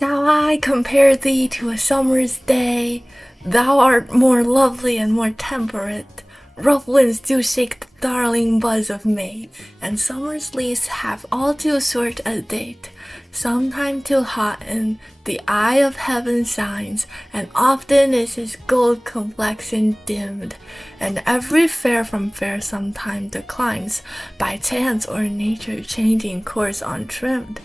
Shall I compare thee to a summer's day? Thou art more lovely and more temperate. Rough winds do shake the darling buzz of May, and summer's leaves have all too short a date. Sometime too hot and the eye of heaven shines, and often is his gold complexion dimmed, and every fair from fair sometime declines, by chance or nature changing course untrimmed.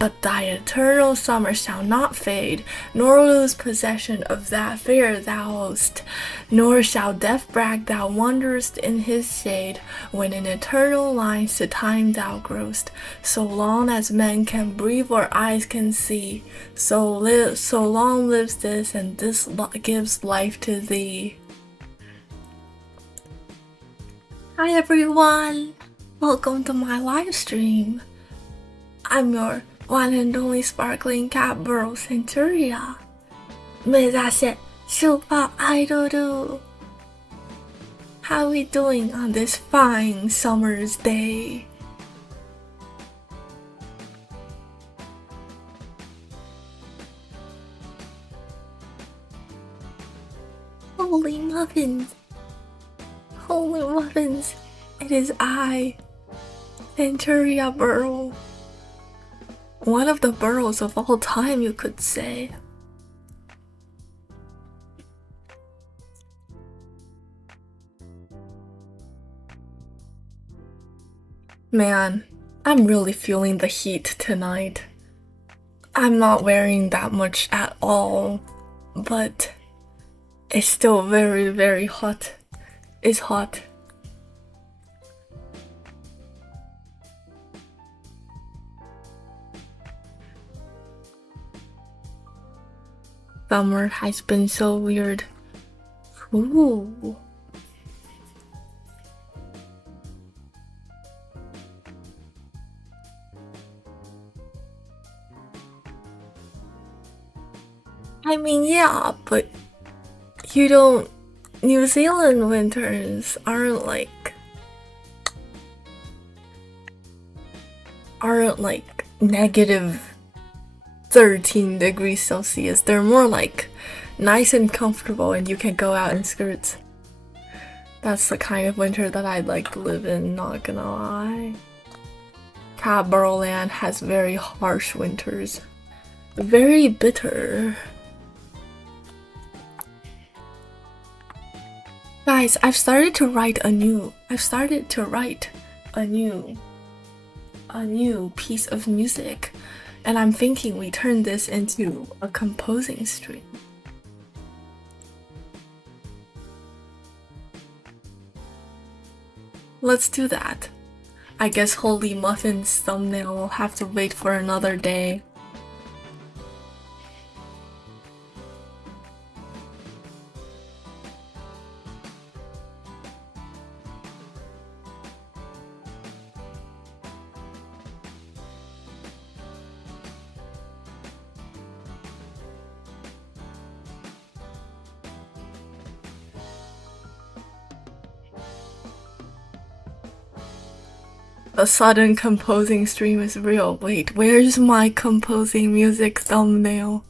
But thy eternal summer shall not fade, nor lose possession of that fair thou owest, nor shall death brag thou wanderest in his shade, when in eternal lines to time thou growest. So long as men can breathe or eyes can see, so long lives this, and this gives life to thee. Hi everyone! Welcome to my live stream. I'm your one and only sparkling Catbirl Centuria. 目指せ Super Idol. How are we doing on this fine summer's day? Holy muffins! Holy muffins! It is I, Centuria Burrow. One of the burrows of all time, you could say. Man, I'm really feeling the heat tonight. I'm not wearing that much at all, but it's still very, very hot. It's hot. Summer has been so weird. Ooh. I mean, yeah, but you don't. New Zealand winters aren't like negative 13 degrees Celsius. They're more like nice and comfortable, and you can go out in skirts. That's the kind of winter that I'd like to live in, not gonna lie. Catbirlfam has very harsh winters. Very bitter. Guys, I've started to write a new piece of music. And I'm thinking we turn this into a composing stream. Let's do that. I guess Holy Muffin's thumbnail will have to wait for another day. A sudden composing stream is real. Wait, where's my composing music thumbnail?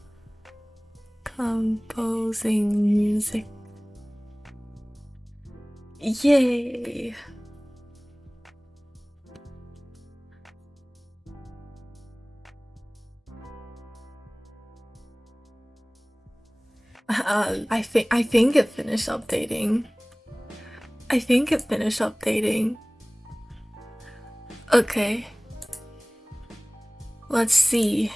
Composing music. Yay! I think it finished updating. Okay. Let's see.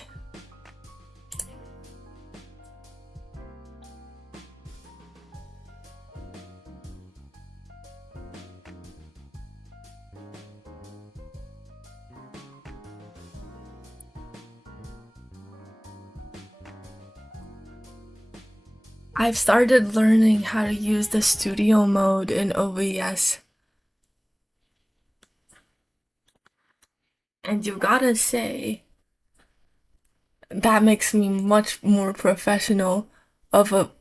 I've started learning how to use the studio mode in OBS. And you gotta say, that makes me much more professional of a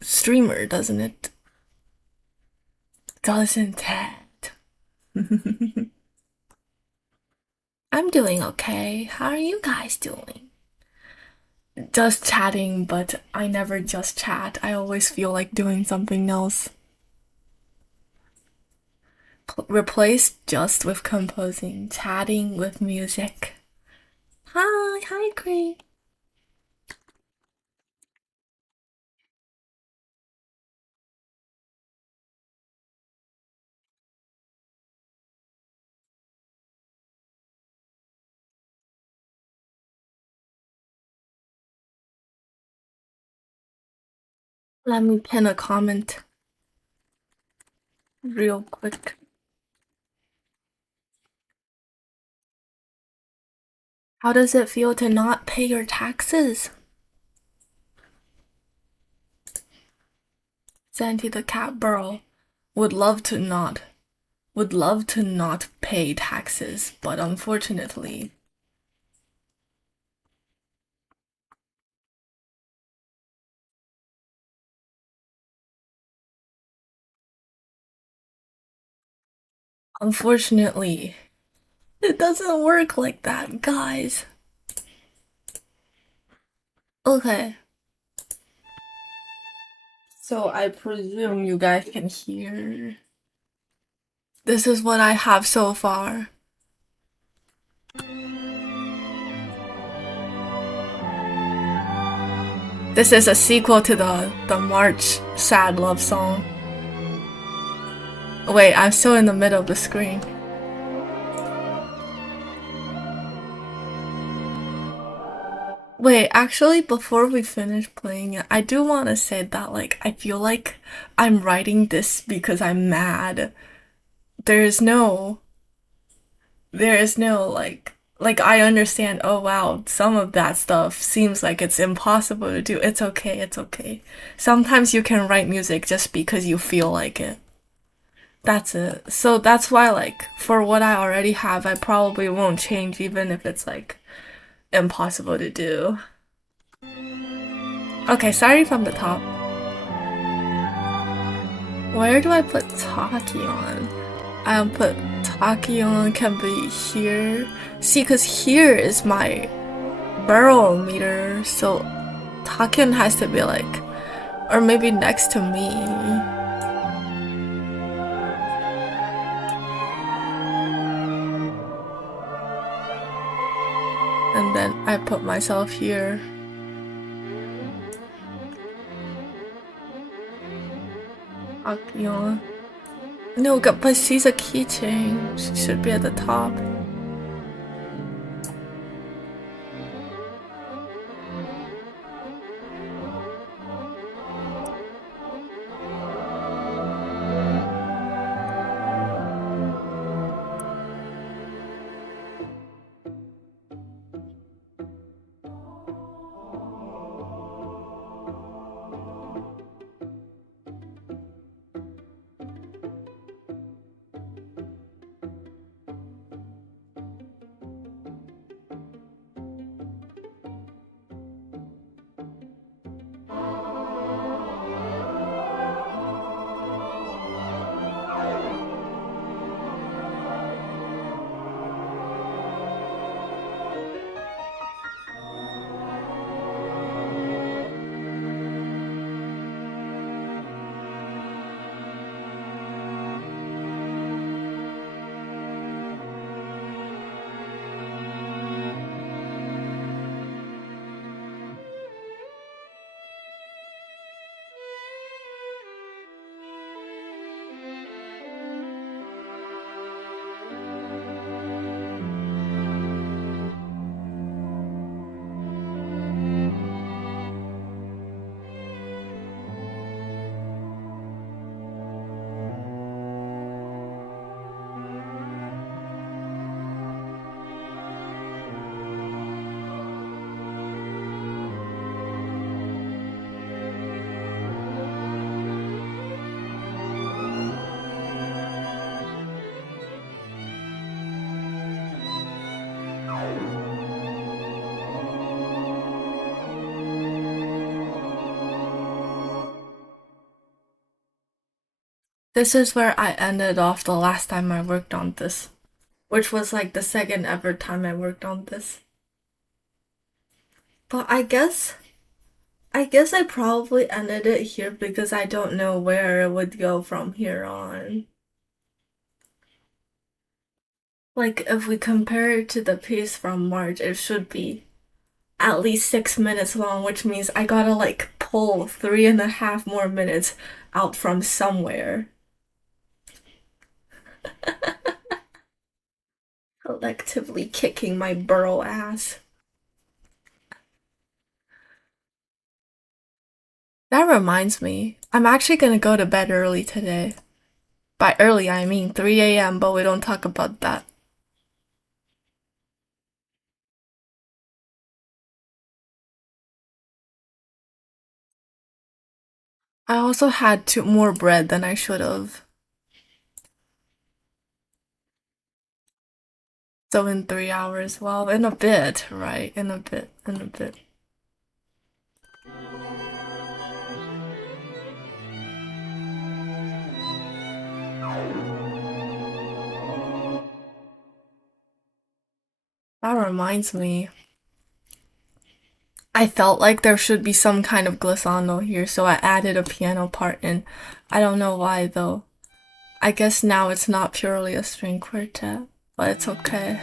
streamer, doesn't it? Doesn't it? I'm doing okay. How are you guys doing? Just chatting, but I never just chat. I always feel like doing something else. Replace just with composing, chatting with music. Hi, Cree. Let me pin a comment real quick. How does it feel to not pay your taxes? Centy the Catbirl would love to not pay taxes, but unfortunately, it doesn't work like that, guys. Okay. So I presume you guys can hear. This is what I have so far. This is a sequel to the March sad love song. Wait, I'm still in the middle of the screen. Wait, actually, before we finish playing it, I do want to say that, like, I feel like I'm writing this because I'm mad. There is no, like, I understand, oh wow, some of that stuff seems like it's impossible to do. It's okay, it's okay. Sometimes you can write music just because you feel like it. That's it. So that's why, like, for what I already have, I probably won't change even if it's, like, impossible to do. Okay, sorry from the top. Where do I put Tachyon? I'll put Tachyon can be here. See, because here is my barrel meter, so Tachyon has to be like, or maybe next to me. And then I put myself here. Tachyon. No, but she's a keychain. She should be at the top. This is where I ended off the last time I worked on this, which was like the second ever time I worked on this. But I guess I probably ended it here because I don't know where it would go from here on. Like, if we compare it to the piece from March, it should be at least 6 minutes long, which means I gotta like pull 3.5 more minutes out from somewhere. Collectively kicking my burrow ass. That reminds me, I'm actually gonna go to bed early today. By early, I mean 3 a.m., but we don't talk about that. I also had two more bread than I should have. So in 3 hours, well, in a bit, right? In a bit, in a bit. That reminds me, I felt like there should be some kind of glissando here, so I added a piano part in. I don't know why though. I guess now it's not purely a string quartet, but it's okay.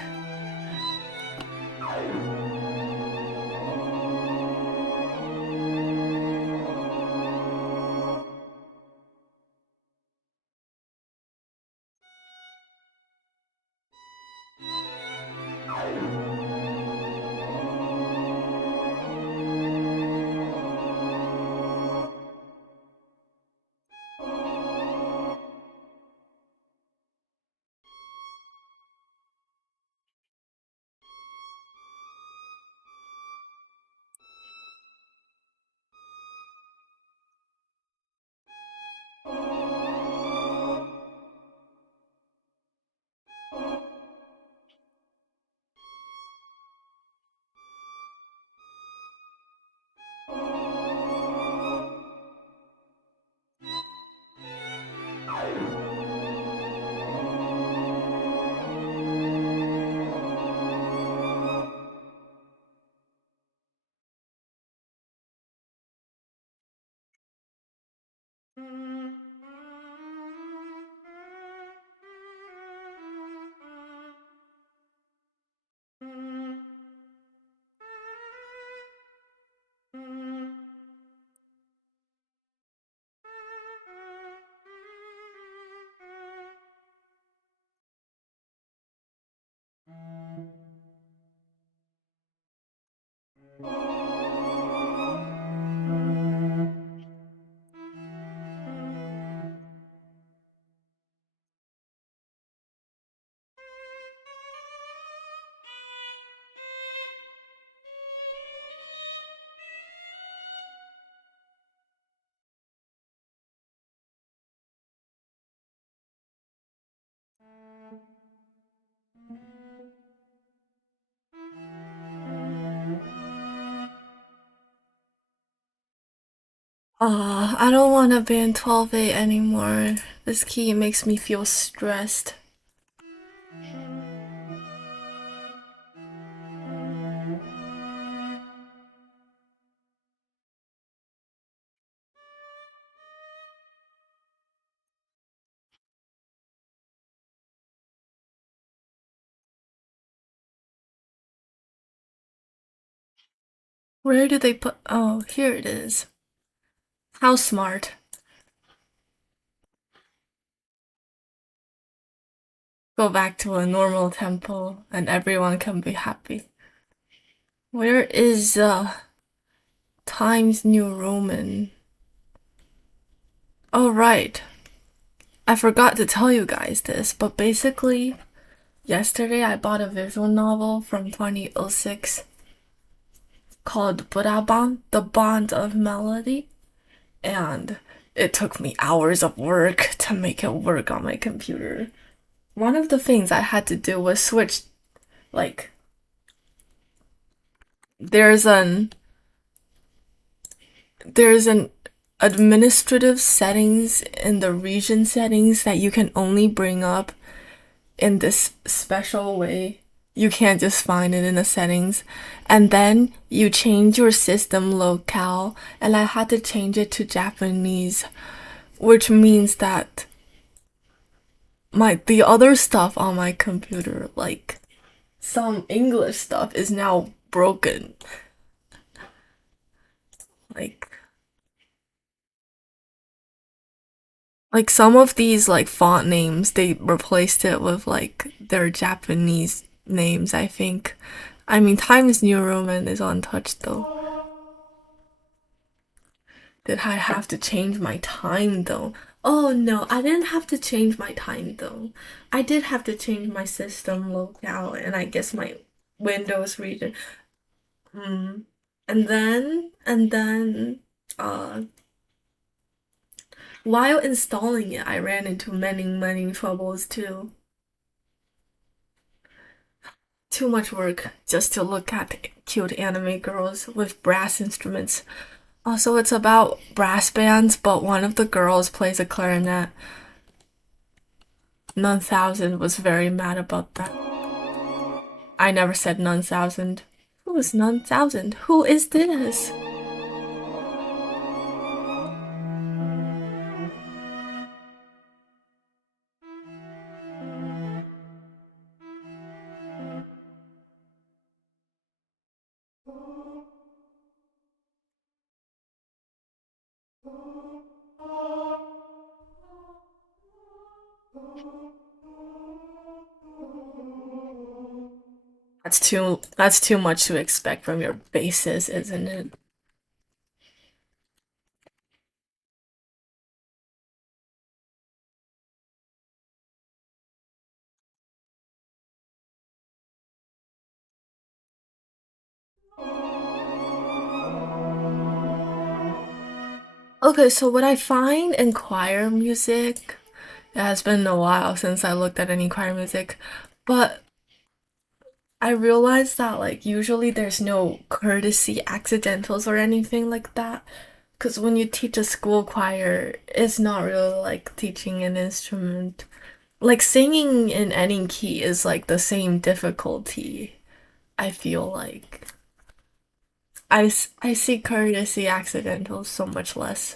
I don't want to be in 12/8 anymore. This key makes me feel stressed. Where do they put? Oh, here it is. How smart. Go back to a normal tempo and everyone can be happy. Where is Times New Roman? Oh, right. I forgot to tell you guys this, but basically, yesterday I bought a visual novel from 2006 called Buraban, The Bond of Melody, and it took me hours of work to make it work on my computer. One of the things I had to do was switch, like, there's an there's an administrative settings in the region settings that you can only bring up in this special way You can't just find it in the settings. And then you change your system locale, and I had to change it to Japanese, which means that the other stuff on my computer, like some English stuff, is now broken. Like like some of these like font names, they replaced it with like their Japanese names, I think. I mean, Times New Roman is untouched though. Did I have to change my time though? Oh no, I didn't have to change my time though. I did have to change my system locale and I guess my Windows region. Hmm. And then, uh, while installing it, I ran into many troubles too. Too much work just to look at cute anime girls with brass instruments. Also, it's about brass bands, but one of the girls plays a clarinet. None thousand was very mad about that. I never said none thousand. Who is none thousand? Who is this? That's too much to expect from your bases, isn't it? Okay, so what I find in choir music, it has been a while since I looked at any choir music, but I realized that like usually there's no courtesy accidentals or anything like that. Because when you teach a school choir, it's not really like teaching an instrument. Like singing in any key is like the same difficulty, I feel like. I see courtesy accidentals so much less.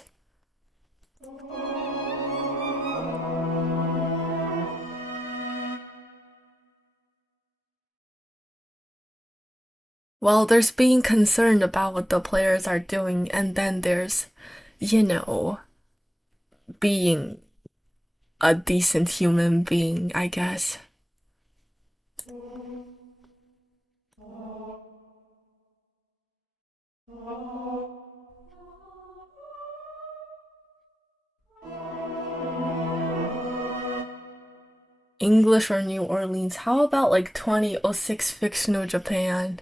Well, there's being concerned about what the players are doing, and then there's, you know, being a decent human being, I guess. English or New Orleans? How about like 2006 fictional Japan?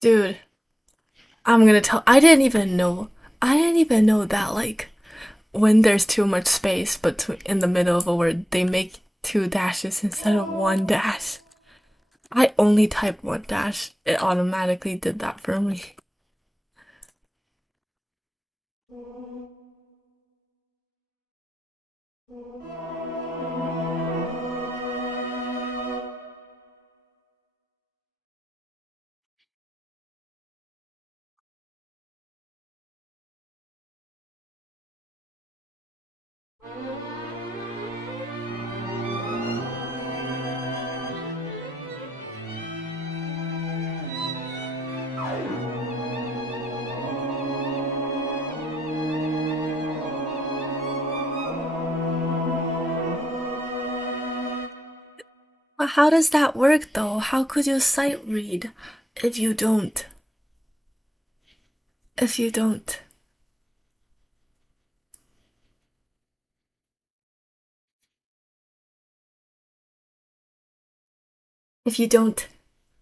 Dude, I'm gonna tell. I didn't even know that like when there's too much space between in the middle of a word, they make two dashes instead of one dash. I only typed one dash. It automatically did that for me. But how does that work though? How could you sight read if you don't? If you don't? If you don't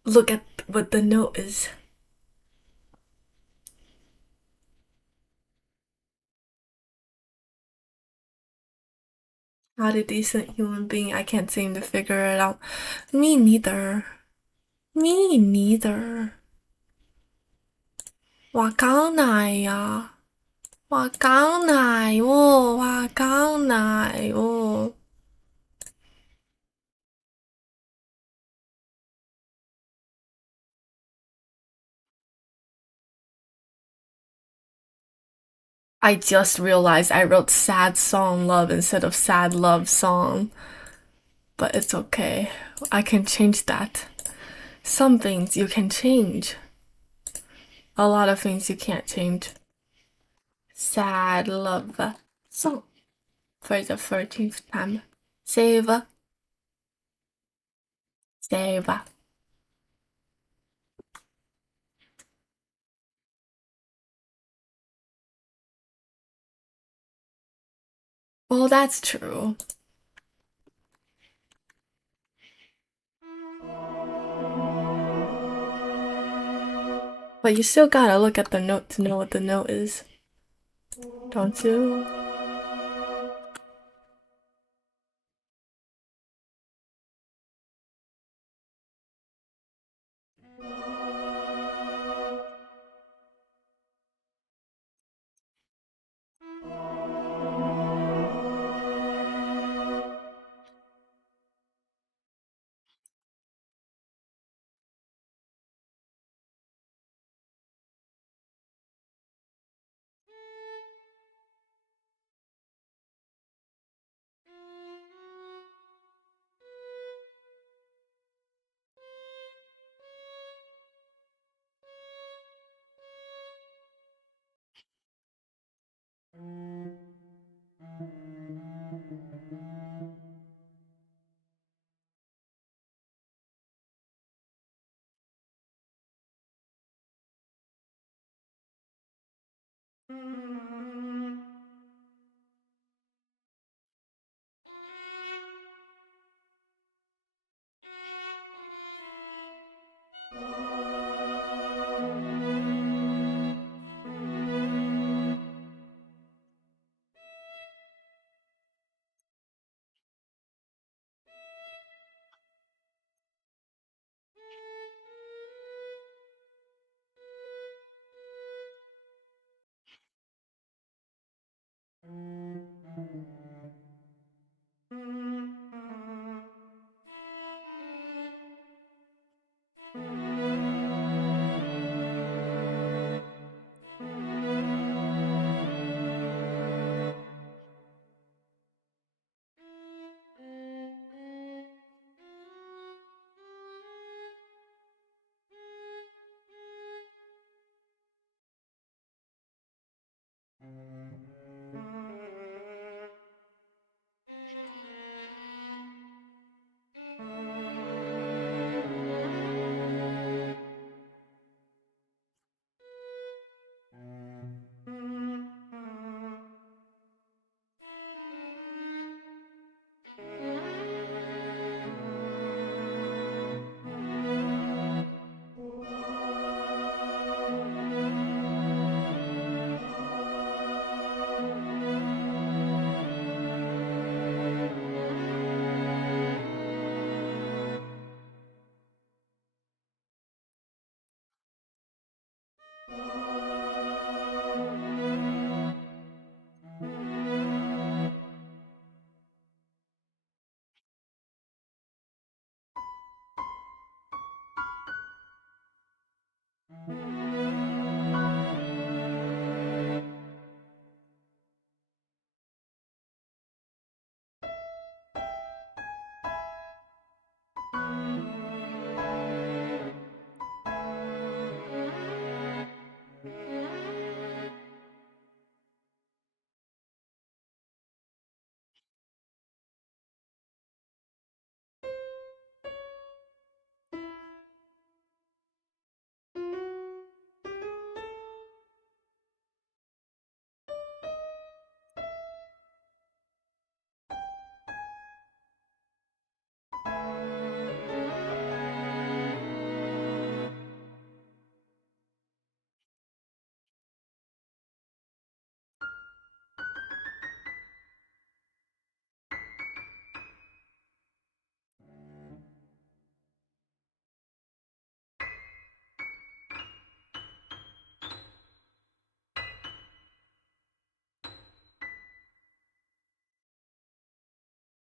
look at what the note is? Not a decent human being. I can't seem to figure it out. Me neither. Me neither. わかんないや。わかんないよ。わかんないよ。I just realized I wrote sad song love instead of sad love song. But it's okay. I can change that. Some things you can change. A lot of things you can't change. Sad love song for the 13th time. Save. Save. Well, that's true. But you still gotta look at the note to know what the note is. Don't you?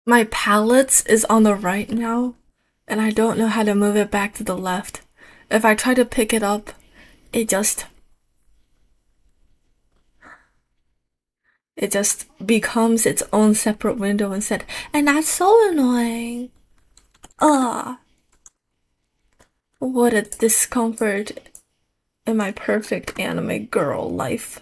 My palette is on the right now, and I don't know how to move it back to the left. If I try to pick it up, it just it just becomes its own separate window instead. And that's so annoying. Ugh. What a discomfort in my perfect anime girl life.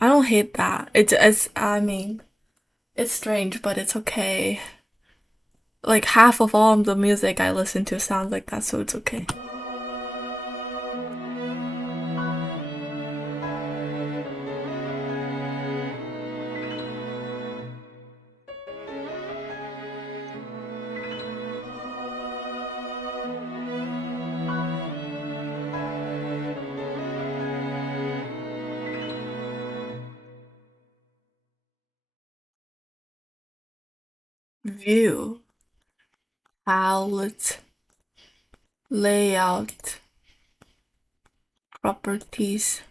I don't hate that. I mean, it's strange, but it's okay. Like half of all the music I listen to sounds like that, so it's okay. View, palette, layout, properties,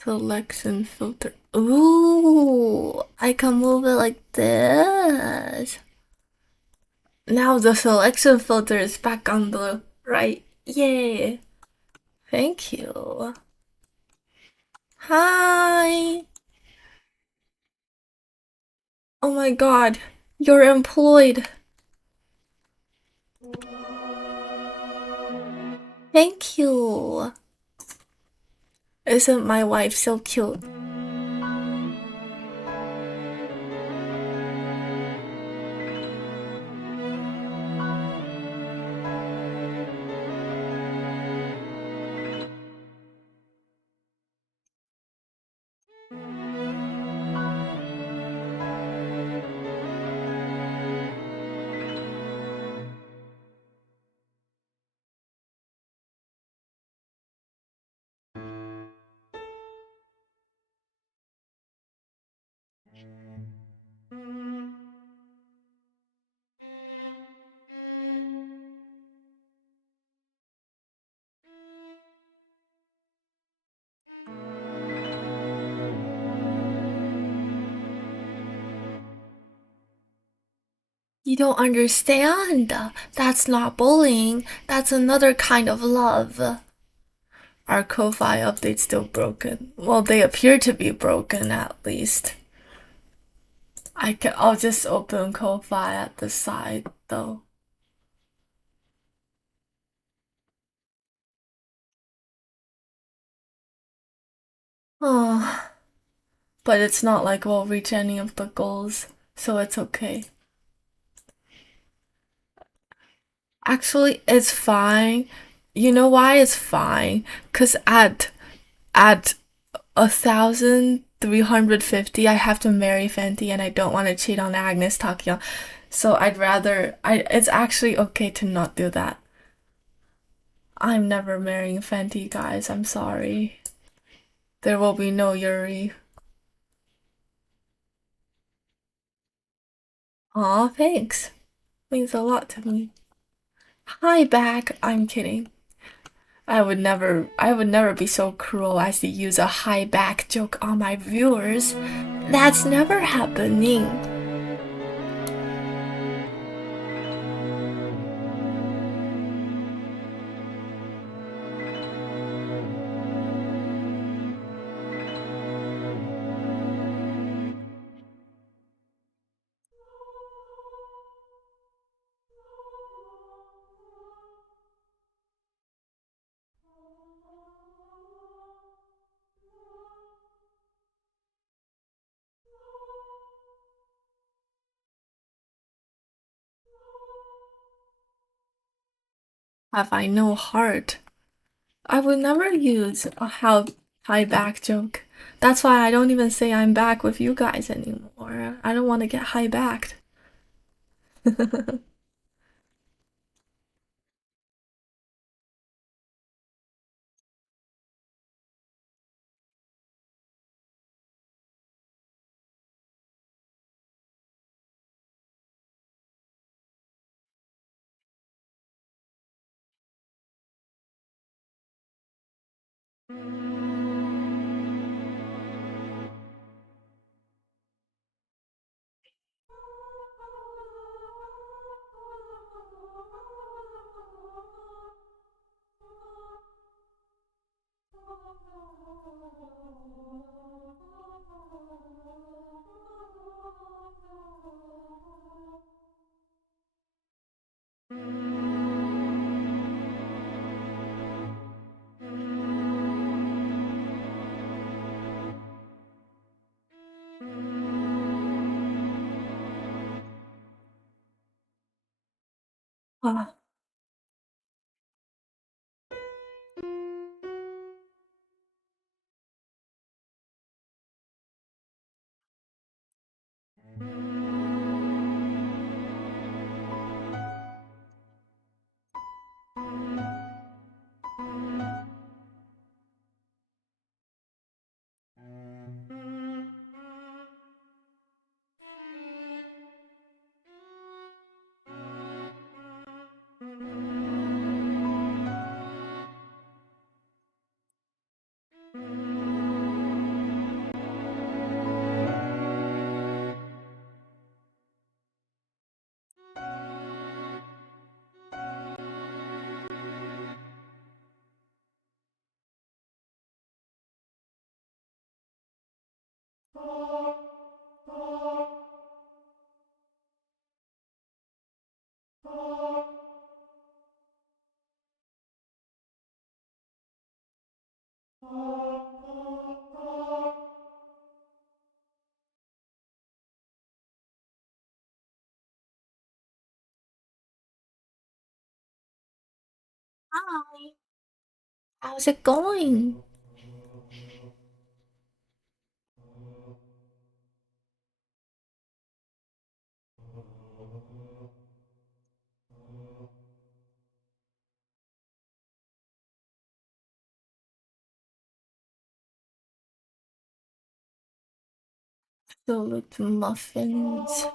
selection filter. Ooh, I can move it like this. Now the selection filter is back on the right. Yay. Thank you. Hi. Oh my god, you're employed. Thank you. Isn't my wife so cute? You don't understand. That's not bullying. That's another kind of love. Our Ko-Fi update's still broken. Well, they appear to be broken at least. I'll just open Ko-Fi at the side though. Oh, but it's not like we'll reach any of the goals, so it's okay. Actually, it's fine. You know why it's fine? Cause at 1,350, I have to marry Fenty, and I don't want to cheat on Agnes Takaya. So I'd rather it's actually okay to not do that. I'm never marrying Fenty, guys. I'm sorry. There will be no Yuri. Aw, thanks. Means a lot to me. Hi back. I'm kidding. I would never be so cruel as to use a high back joke on my viewers. That's never happening. Have I no heart? I would never use a how high back joke. That's why I don't even say I'm back with you guys anymore. I don't want to get high backed. Ah. Hi, how's it going? Absolute muffins.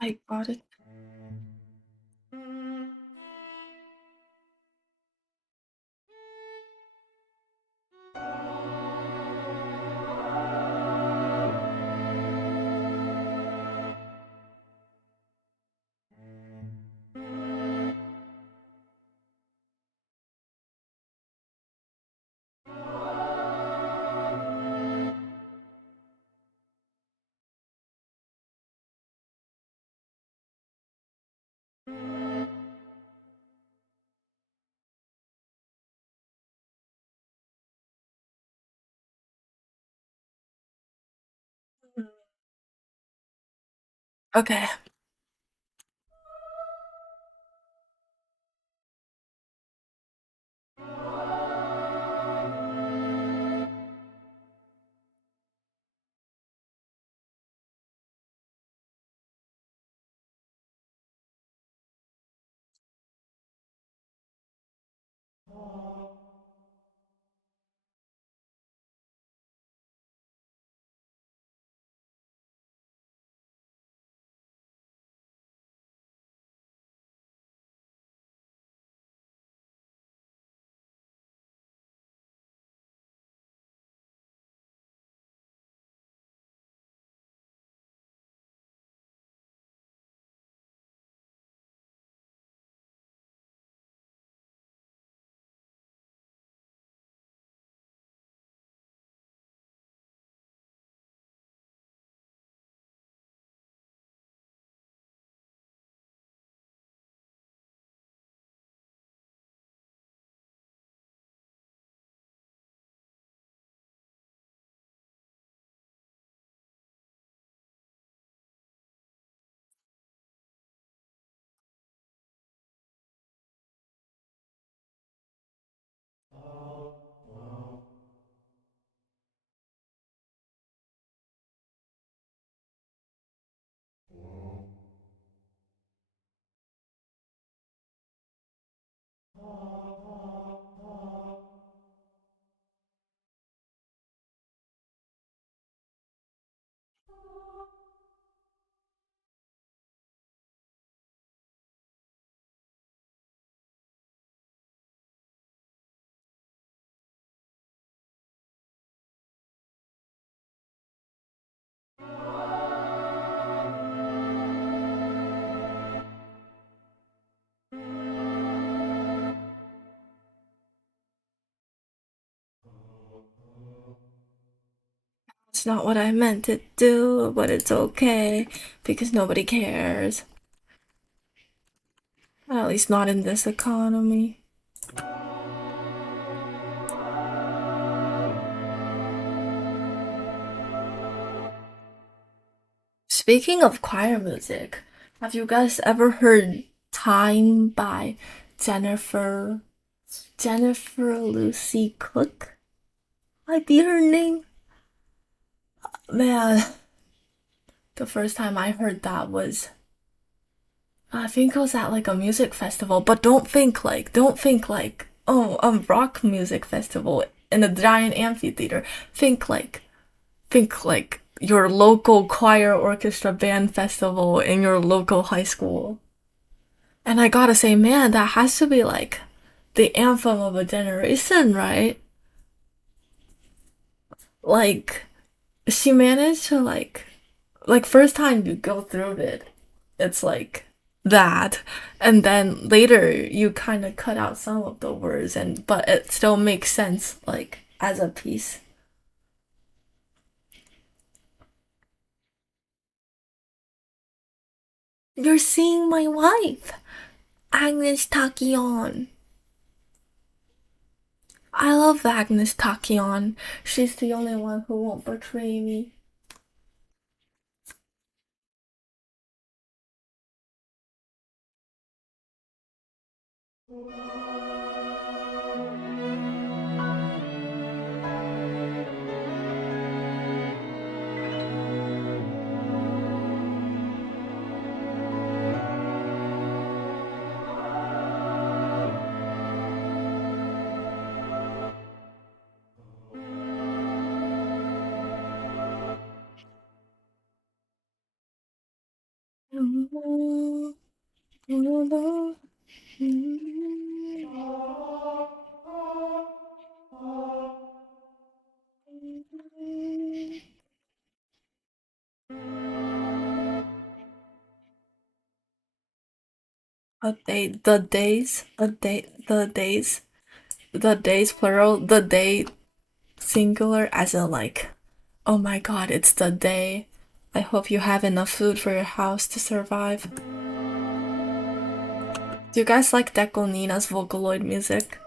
I got it. Okay. It's not what I meant to do, but it's okay because nobody cares. At least not in this economy. Speaking of choir music, have you guys ever heard Time by Jennifer Lucy Cook? Might be her name. Man, the first time I heard that was I think it was at like a music festival, but don't think like oh rock music festival in a giant amphitheater. Think like your local choir orchestra band festival in your local high school. And I gotta say, man, that has to be like the anthem of a generation, right? Like she managed to like first time you go through it, it's like that, and then later you kind of cut out some of the words, and but it still makes sense like as a piece. You're seeing my wife, Agnes Takion. I love Agnes Takion. She's the only one who won't betray me. A day, the days plural, the day singular, as in like, oh my god, it's the day. I hope you have enough food for your house to survive. Do you guys like Deco Nina's Vocaloid music?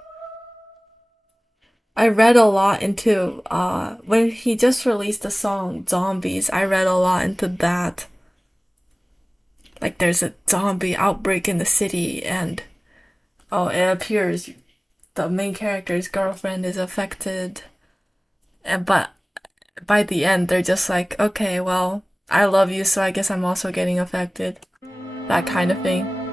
I read a lot into when he just released the song Zombies, I read a lot into that. Like there's a zombie outbreak in the city and oh it appears the main character's girlfriend is affected. And but by the end they're just like, okay, well, I love you, so I guess I'm also getting affected. That kind of thing.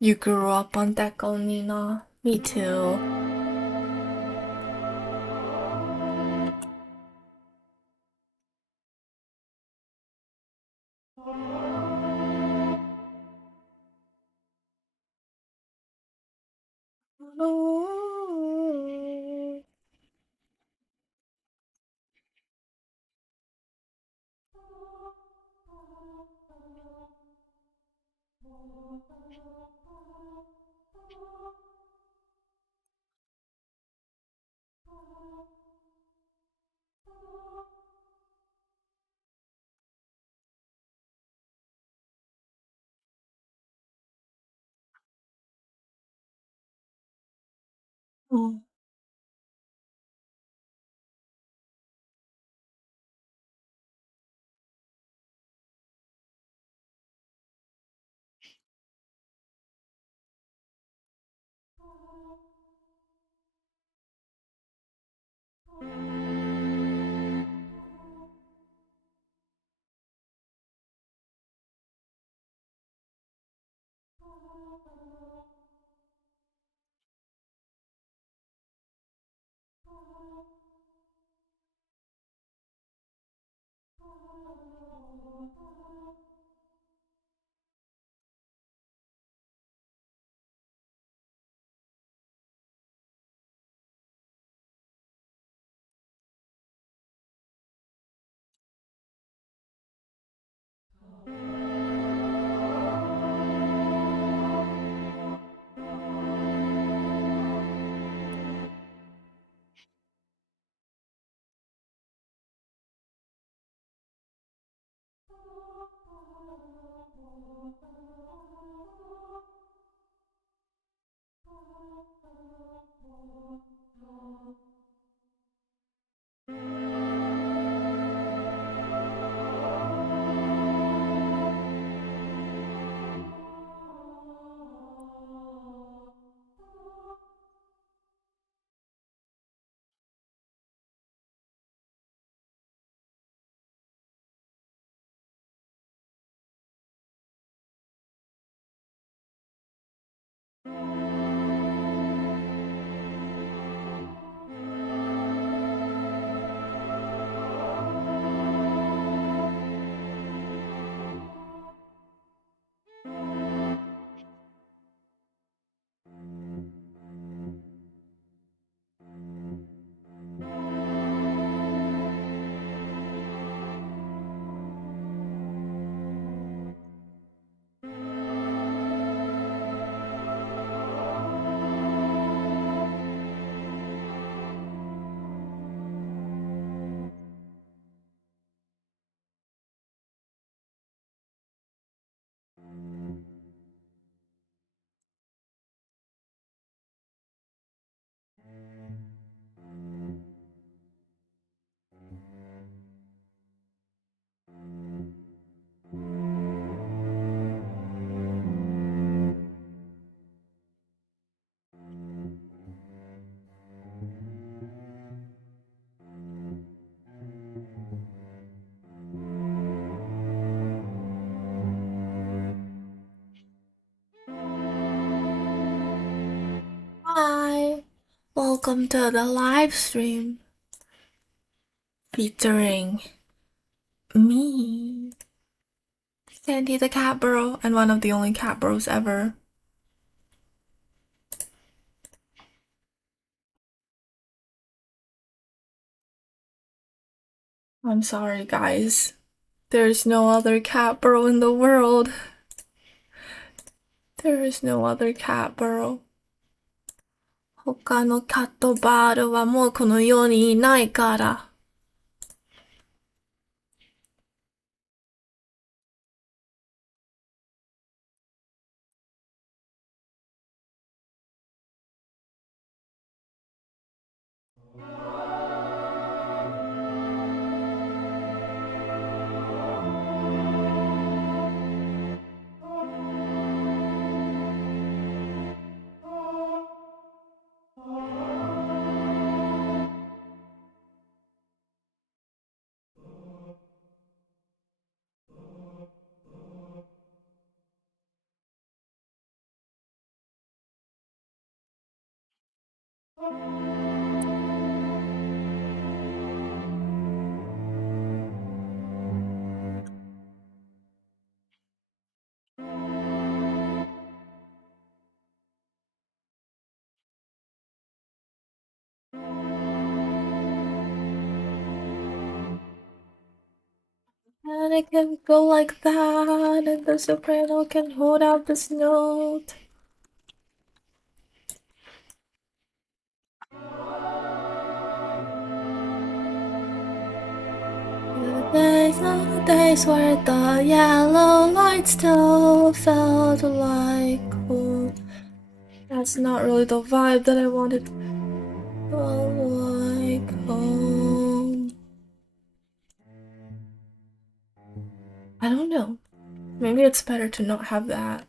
You grew up on Deco Nina. Me too. Hi, welcome to the live stream featuring me, Sandy the Cat Burrow, and one of the only cat burrows ever. I'm sorry, guys. There's no other cat burrow in the world. There is no other cat burrow. 他のキャットバードはもうこの世にいないから。And it can go like that, and the soprano can hold out this note. The days are the days where the yellow light still felt like home. That's not really the vibe that I wanted. Like home. I don't know. Maybe it's better to not have that.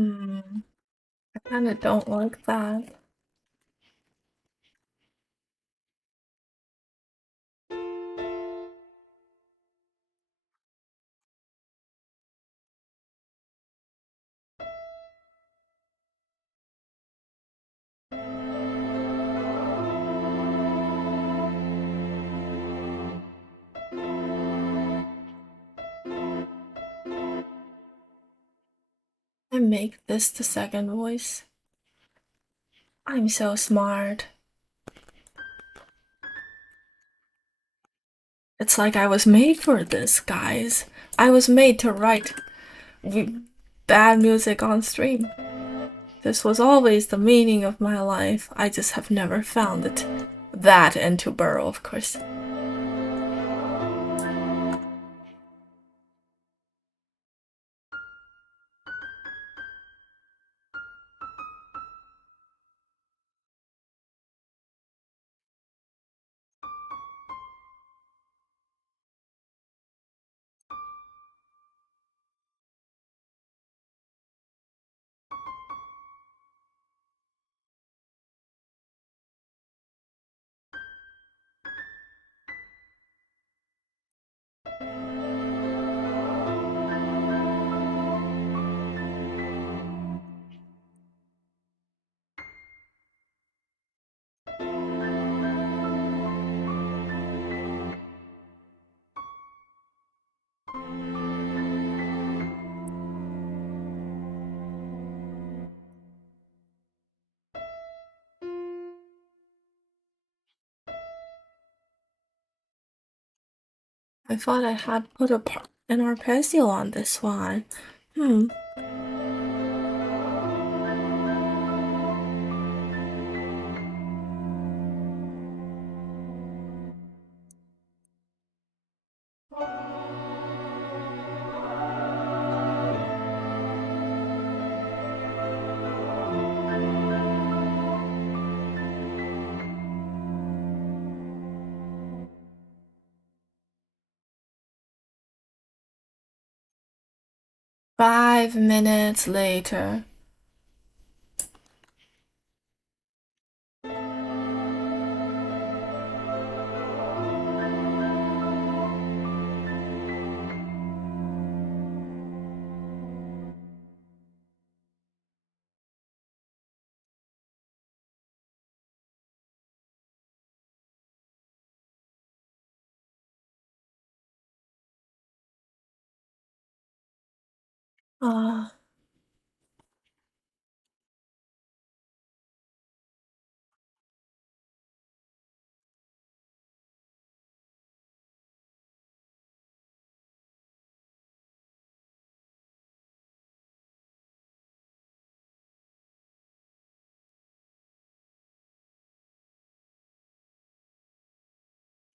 I kind of don't like that. I make this the second voice. I'm so smart. It's like I was made for this, guys. I was made to write bad music on stream. This was always the meaning of my life. I just have never found it. That and to burrow, of course. I thought I had put an arpeggio on this one. 5 minutes later. Ah,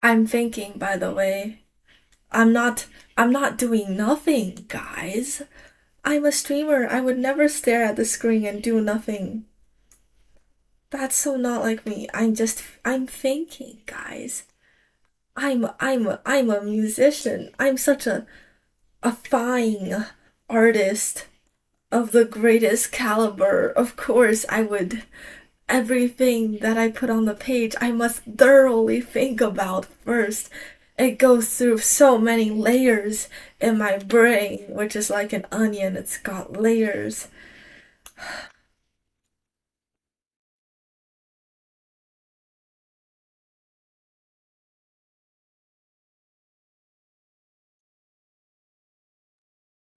I'm thinking, by the way. I'm not I'm not doing nothing, guys. I'm a streamer. I would never stare at the screen and do nothing. That's so not like me. I'm thinking, guys. I'm a musician. I'm such a fine artist of the greatest caliber. Of course, I would everything that I put on the page, I must thoroughly think about first. It goes through so many layers in my brain, which is like an onion. It's got layers.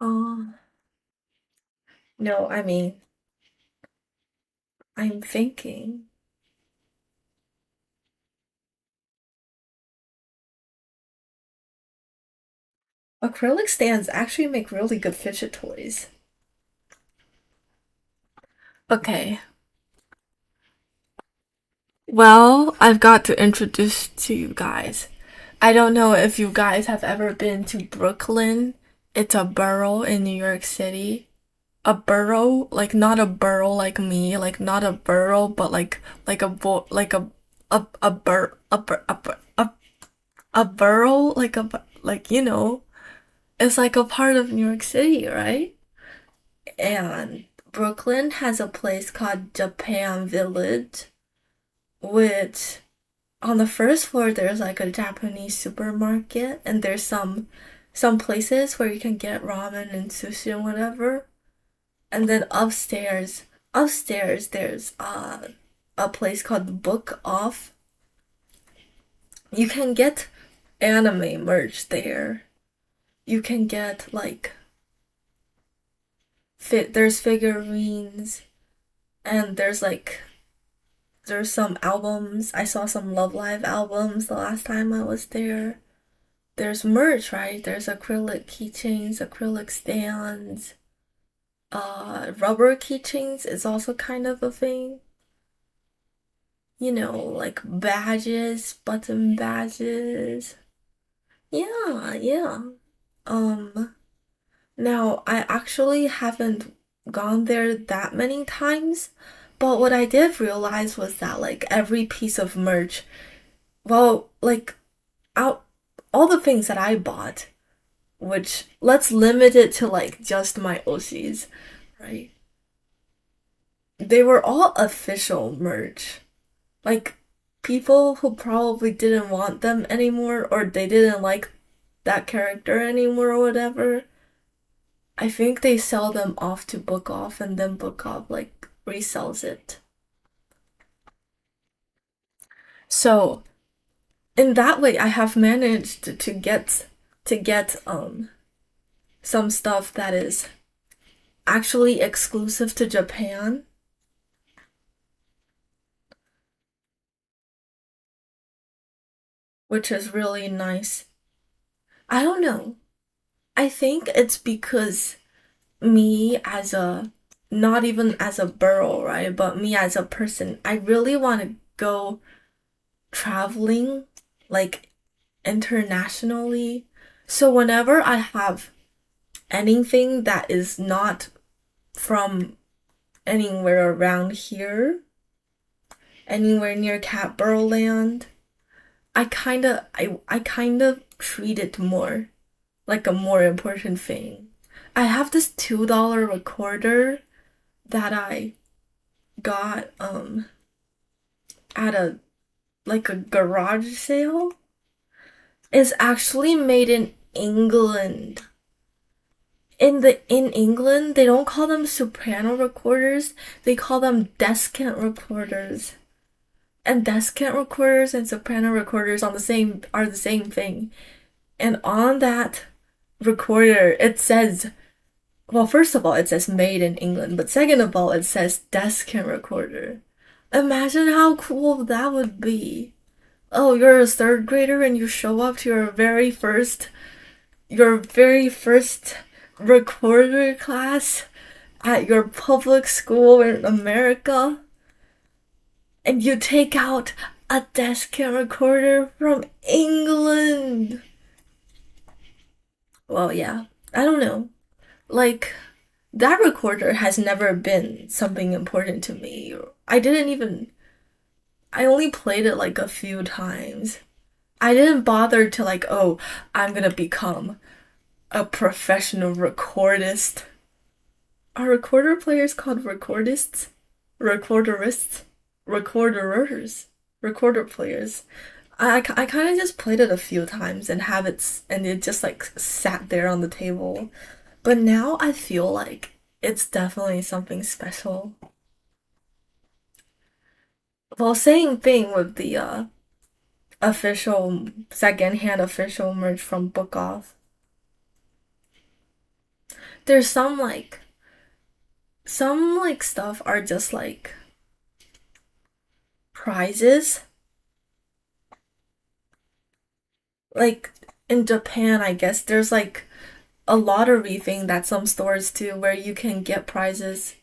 Oh, no, I mean, I'm thinking. Acrylic stands actually make really good fidget toys. Okay, well, I've got to introduce to you guys. I don't know if you guys have ever been to Brooklyn. It's a borough in New York City. A borough, like not a burrow like me, like not a burrow, but like a like a bur a borough, like it's like a part of New York City, right? And Brooklyn has a place called Japan Village, which on the first floor there's like a Japanese supermarket, and there's some places where you can get ramen and sushi and whatever. And then upstairs there's a place called Book Off. You can get anime merch there. You can get like there's figurines, and there's some albums. I saw some Love Live albums the last time I was there. There's merch, right? There's acrylic keychains, acrylic stands, rubber keychains is also kind of a thing. You know, like badges, button badges. Yeah, yeah. Um, Now I actually haven't gone there that many times, but what I did realize was that like every piece of merch, well, like out all the things that I bought, which let's limit it to like just my OCs, right? They were all official merch. Like people who probably didn't want them anymore or they didn't like that character anymore or whatever. I think they sell them off to Book Off and then Book Off like resells it. So in that way I have managed to get some stuff that is actually exclusive to Japan, which is really nice. I don't know. I think it's because me as a not even as a girl, right? But me as a person, I really want to go traveling like internationally. So whenever I have anything that is not from anywhere around here, anywhere near Catbirlfam, I kind of treat it more like a more important thing. I have this $2 recorder that I got at a like a garage sale. It's actually made in England. In England, they don't call them soprano recorders, they call them descant recorders. And descant recorders and soprano recorders on the same are the same thing. And on that recorder, it says, well, first of all, it says made in England, but second of all, it says descant recorder. Imagine how cool that would be. Oh, you're a third grader and you show up to your very first recorder class at your public school in America, and you take out a descant recorder from England. Well, yeah, I don't know. Like, that recorder has never been something important to me. I only played it like a few times. I didn't bother to like, oh, I'm gonna become a professional recordist. Are recorder players called recordists? Recorderists? Recorderers? Recorder players. I kind of just played it a few times and and it just like sat there on the table. But now I feel like it's definitely something special. Well, same thing with the official secondhand official merch from Book Off. There's some stuff are just like prizes. Like in Japan, I guess there's like a lottery thing that some stores do where you can get prizes.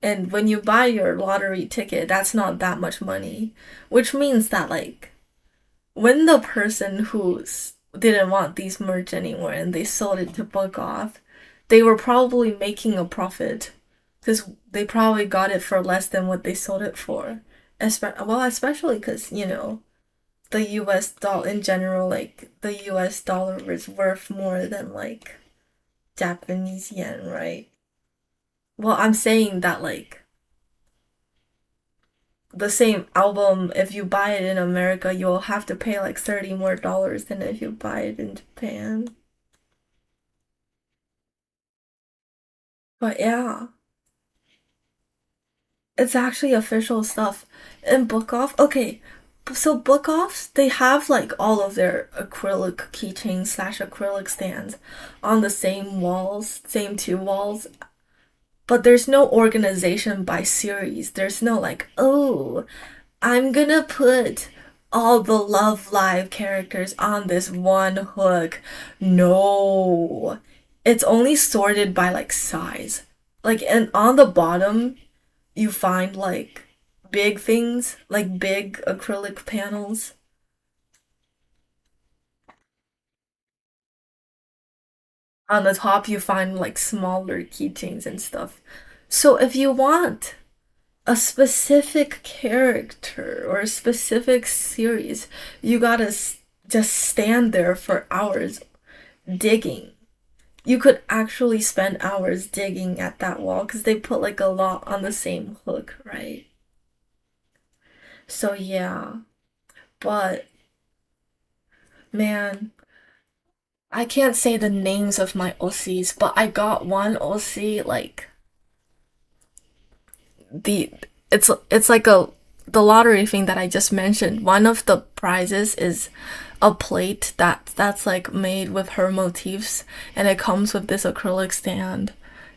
And when you buy your lottery ticket, that's not that much money, which means that like when the person who's didn't want these merch anymore and they sold it to Book Off, they were probably making a profit because they probably got it for less than what they sold it for. Especially because, the US dollar in general, like the US dollar is worth more than like Japanese yen, right? Well, I'm saying that like the same album, if you buy it in America, you'll have to pay like 30 more dollars than if you buy it in Japan. But yeah, it's actually official stuff. And Book Off, okay, so Book Offs, they have like all of their acrylic keychains slash acrylic stands on the same walls, same two walls, but there's no organization by series. There's no like, oh, I'm gonna put all the Love Live characters on this one hook. No. It's only sorted by like size. Like, and on the bottom, you find like big things, like big acrylic panels. On the top, you find like smaller keychains and stuff. So if you want a specific character or a specific series, you gotta just stand there for hours digging. You could actually spend hours digging at that wall because they put like a lot on the same hook, right? So yeah, but man, I can't say the names of my OCs, but I got one OC like the it's like a the lottery thing that I just mentioned. One of the prizes is a plate that's like made with her motifs, and it comes with this acrylic stand,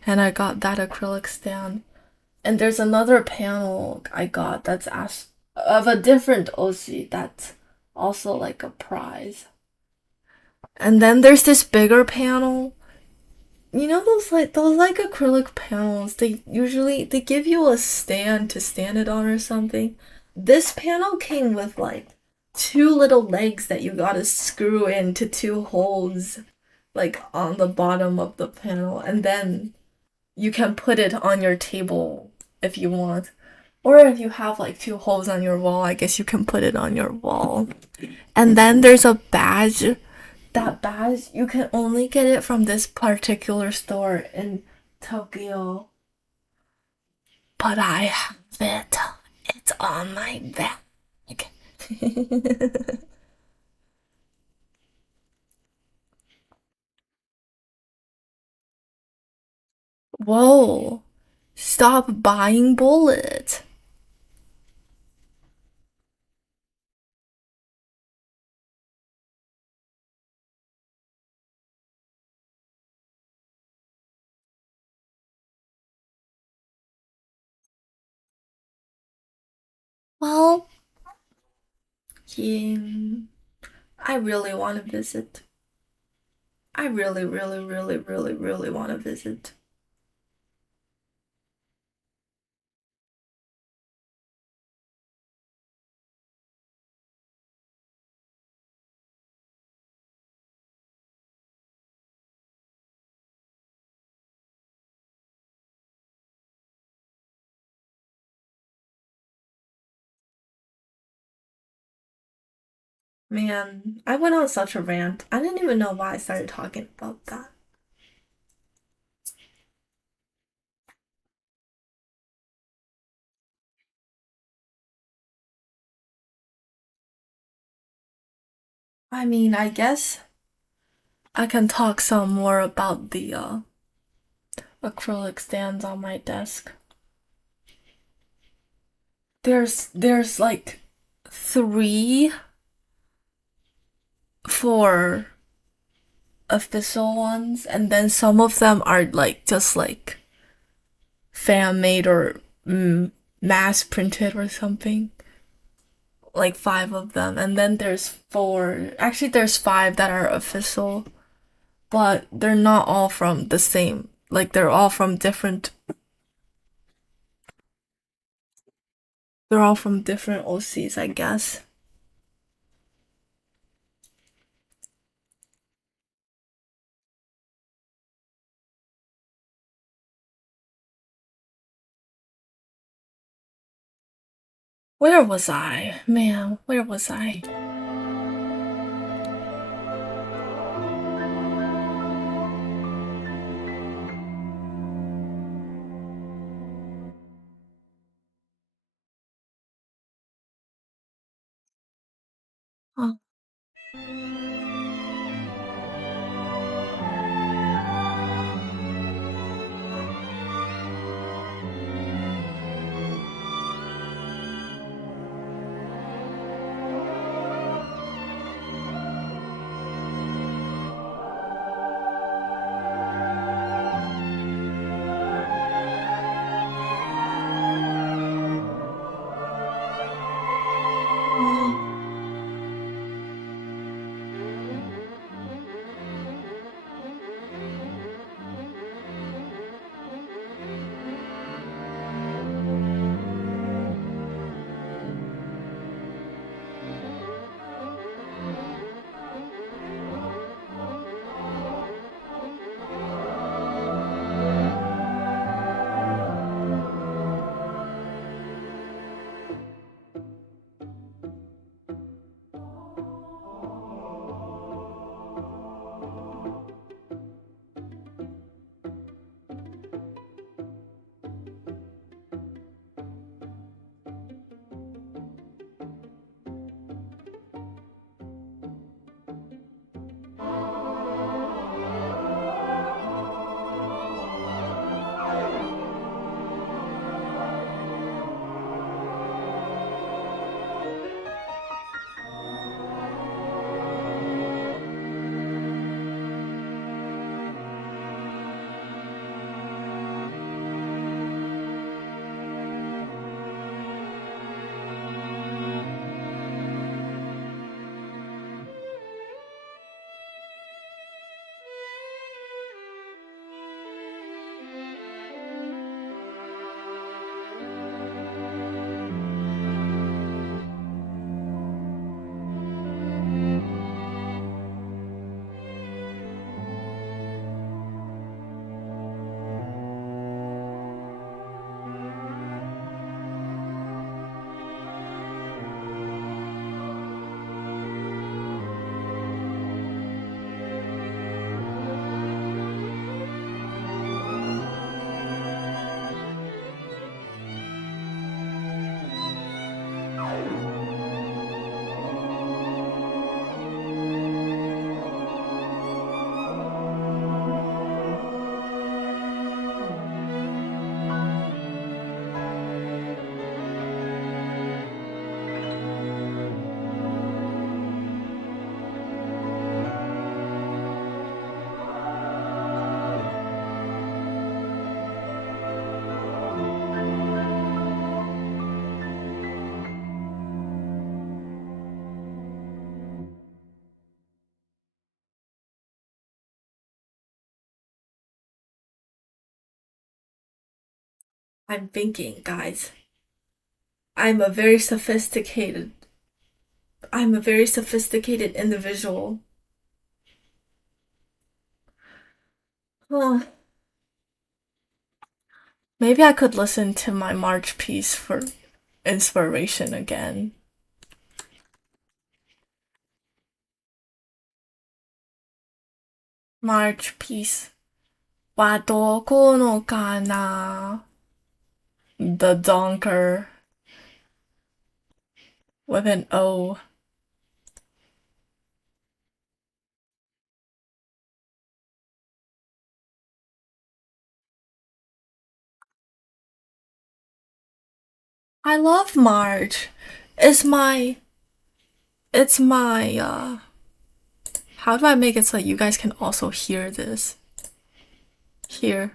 and I got that acrylic stand. And there's another panel I got that's of a different OC that's also like a prize. And then there's this bigger panel. You know those like acrylic panels, they give you a stand to stand it on or something. This panel came with like two little legs that you gotta screw into two holes like on the bottom of the panel, and then you can put it on your table if you want. Or if you have like two holes on your wall, I guess you can put it on your wall. And then there's a badge. That badge, you can only get it from this particular store in Tokyo. But I have it. It's on my bag. Whoa. Stop buying bullets. Well, yeah, I really want to visit. I really, really, really, really, really want to visit. Man, I went on such a rant. I didn't even know why I started talking about that. I mean, I guess I can talk some more about the acrylic stands on my desk. There's like three for official ones, and then some of them are like just like fan made or mass printed or something. Like five of them, and then there's four. Actually, there's five that are official, but they're not all from the same. Like they're all from different. They're all from different OCs, I guess. Where was I? Man, where was I? I'm thinking, guys. I'm a very sophisticated I'm a very sophisticated individual. Huh. Maybe I could listen to my March piece for inspiration again. March piece. Wa doko no kana? The donker with an O. I love March. It's my it's my how do I make it so you guys can also hear this? Here.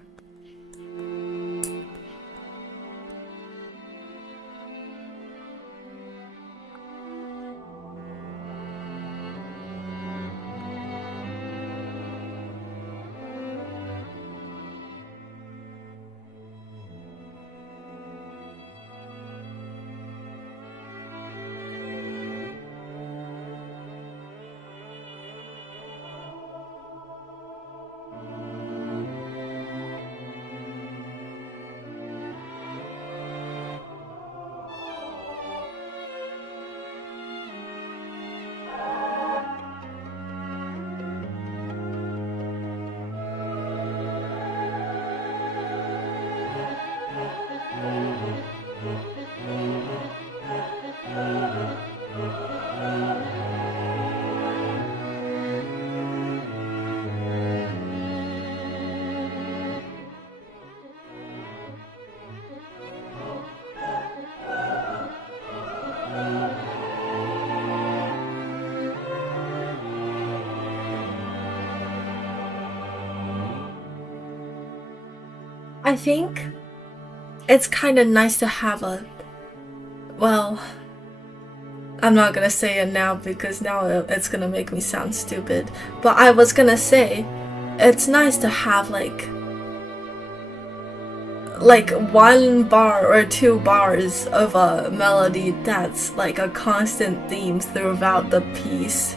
I think it's kind of nice to have a, well, I'm not gonna say it now because now it's gonna make me sound stupid. But I was gonna say, it's nice to have like one bar or two bars of a melody that's like a constant theme throughout the piece.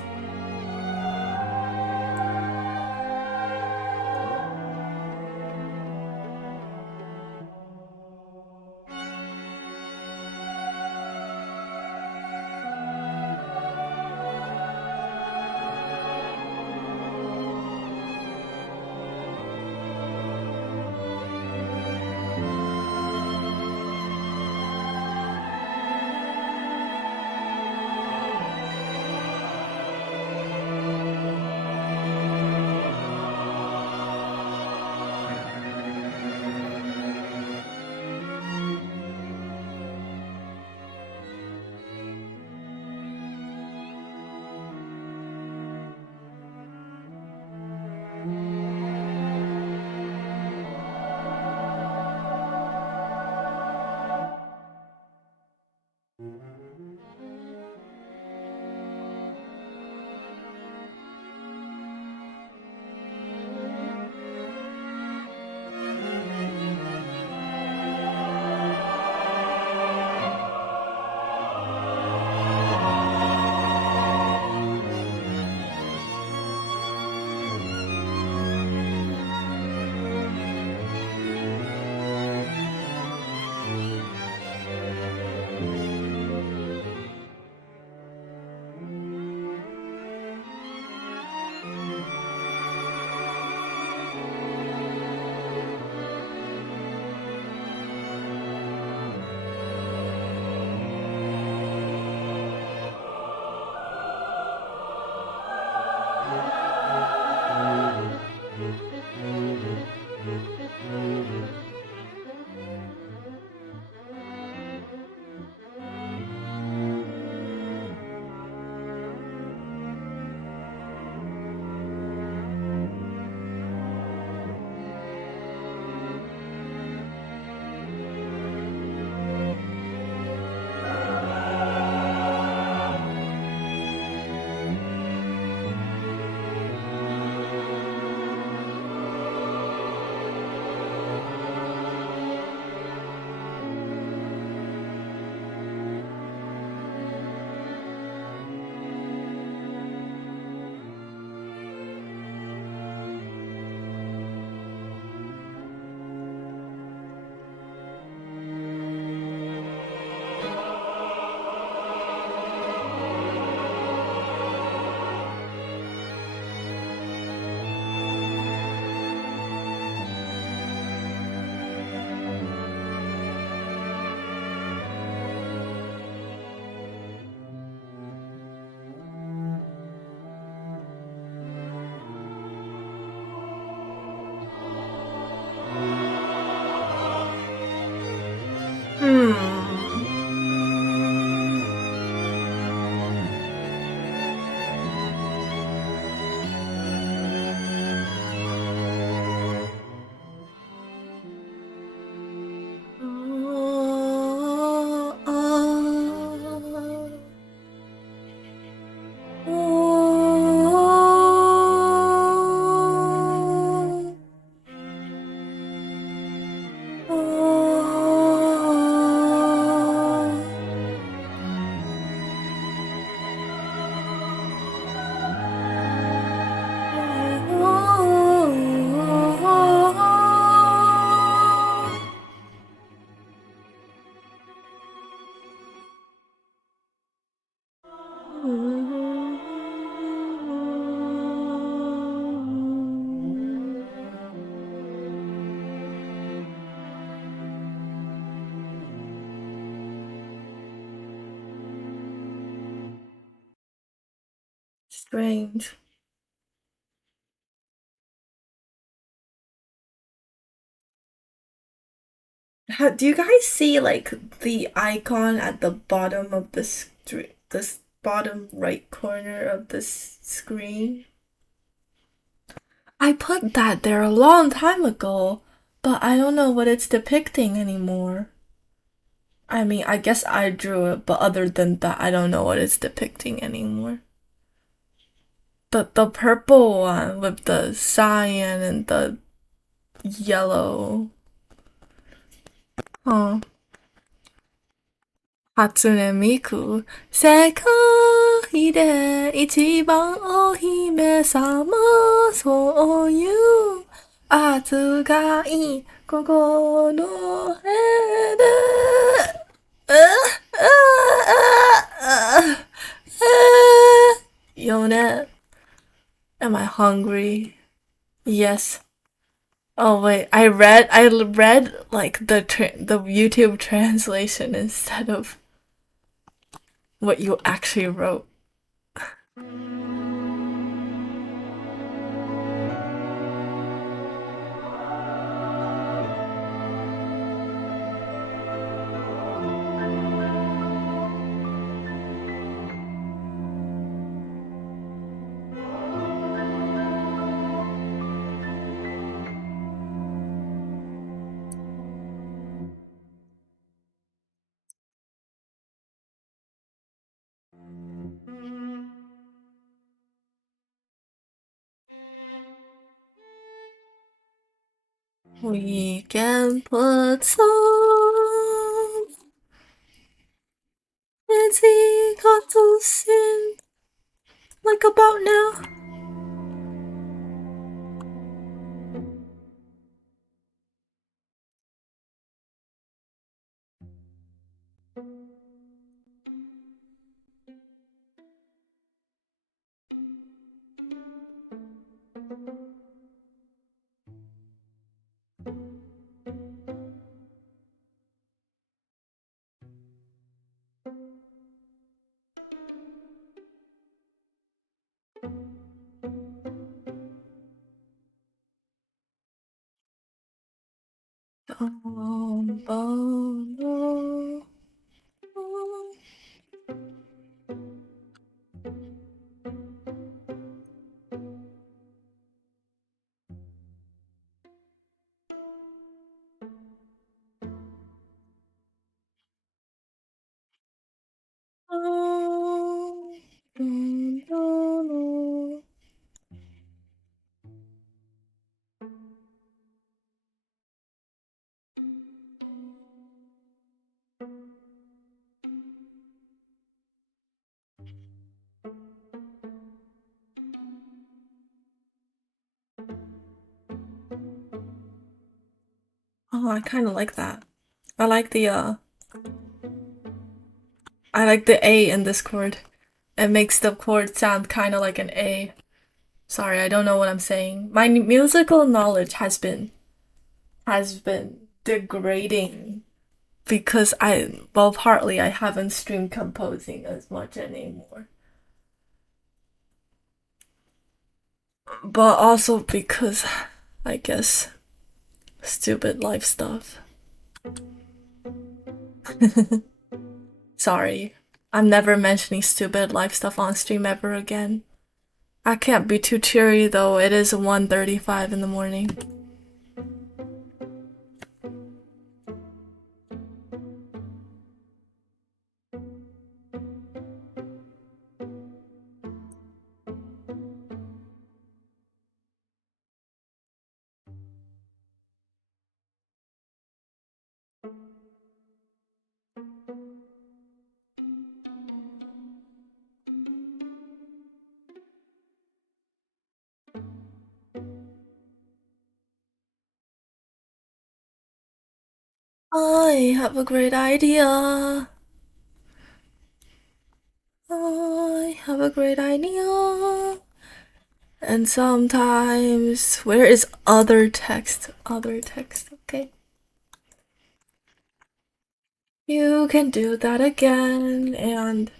Hmm. Oh, oh, oh, strange. Do you guys see like the icon at the bottom of the this bottom right corner of this screen? I put that there a long time ago, but I don't know what it's depicting anymore. I mean, I guess I drew it, but other than that, I don't know what it's depicting anymore. The purple one with the cyan and the yellow. Huh. Hatsune Miku. 世界で一番お姫様。そういう扱い。心のへで。Yone, am I hungry? Yes. Oh wait, I read like the YouTube translation instead of what you actually wrote. We can put some fancy cocktails in like about now. Oh, I kind of like that. I like the uh, I like the A in this chord. It makes the chord sound kind of like an A. Sorry, I don't know what I'm saying. My musical knowledge has been degrading because partly I haven't streamed composing as much anymore. But also because I guess stupid life stuff. Sorry. I'm never mentioning stupid life stuff on stream ever again. I can't be too cheery though. It is 1:35 in the morning. I have a great idea. I have a great idea. And sometimes, where is other text? Other text, okay. You can do that again and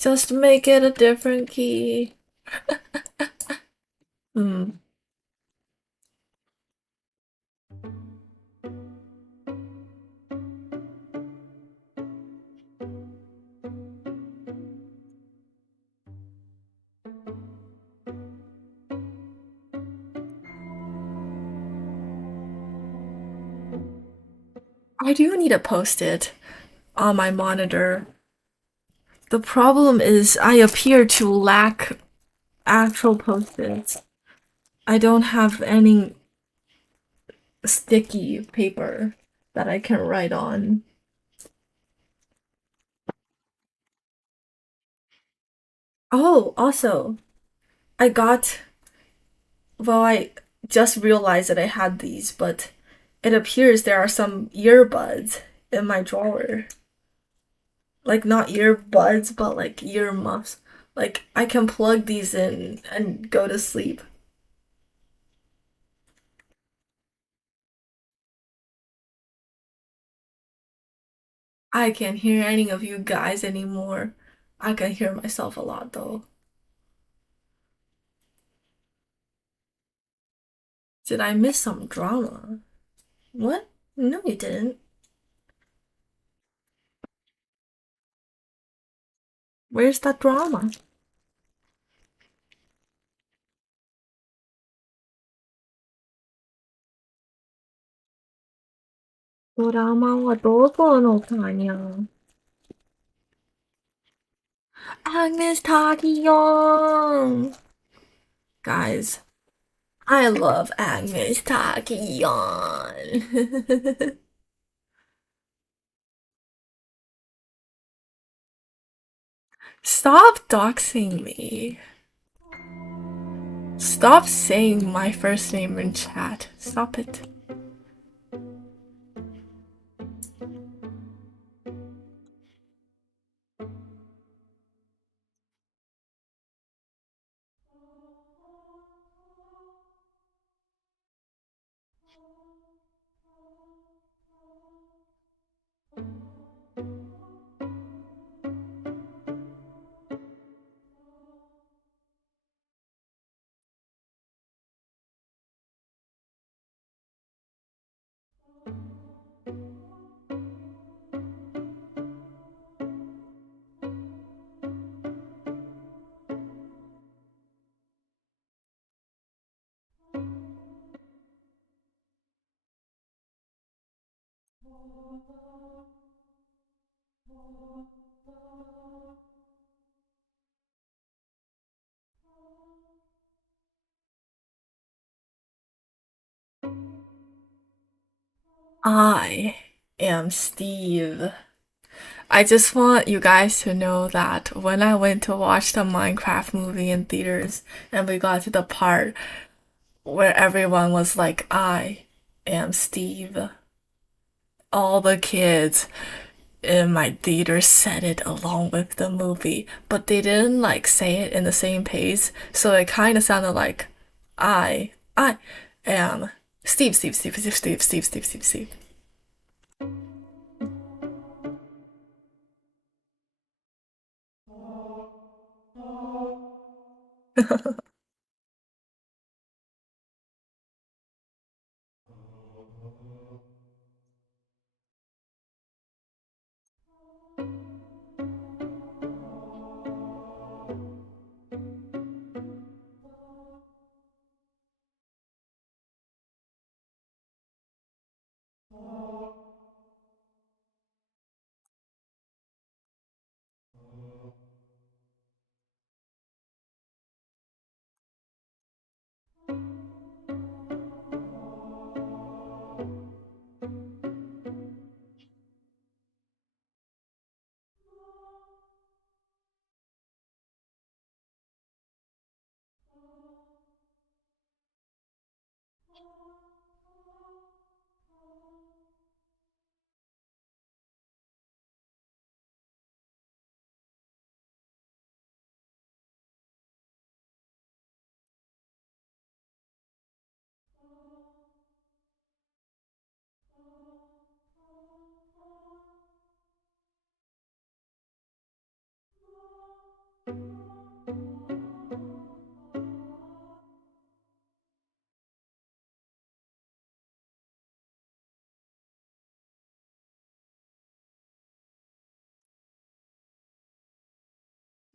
just make it a different key. Hmm. I do need to post it on my monitor. The problem is I appear to lack actual post-its. I don't have any sticky paper that I can write on. Oh, also, I got, well, I just realized that I had these, but it appears there are some earbuds in my drawer. Like, not earbuds, but like earmuffs. Like, I can plug these in and go to sleep. I can't hear any of you guys anymore. I can hear myself a lot though. Did I miss some drama? What? No, you didn't. Where's that drama? 드라마가 너무 없다냐. Agnes Takiyong! Guys, I love Agnes Takiyong. Stop doxing me. Stop saying my first name in chat. Stop it. I am Steve. I just want you guys to know that when I went to watch the Minecraft movie in theaters and we got to the part where everyone was like, I am Steve, all the kids in my theater said it along with the movie, but they didn't like say it in the same pace, so it kind of sounded like, I am Steve, Steve, Steve, Steve, Steve, Steve, Steve, Steve, Steve.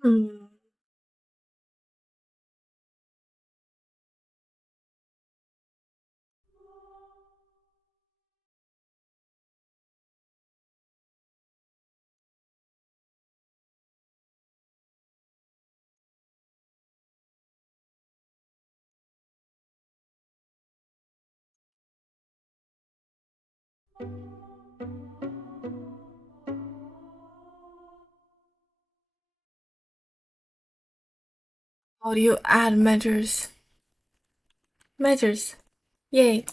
Hmm. How do you add measures? Measures. Yay.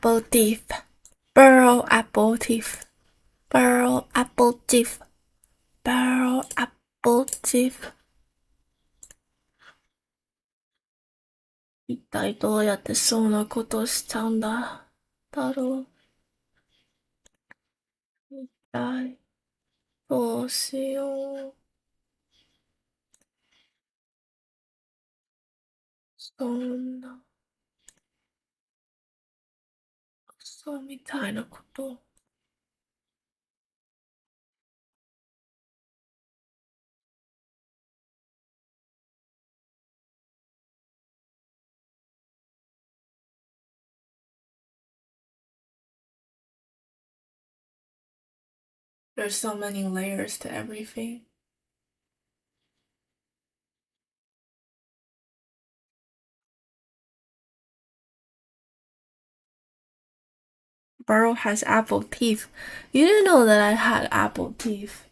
Apple thief. Burrow apple thief. Burrow apple thief. Burrow apple thief. 一体どうやってそんなことしたんだろう。一体どうしよう。そんな、そうみたいなこと。There's so many layers to everything. Burrow has apple teeth. You didn't know that I had apple teeth.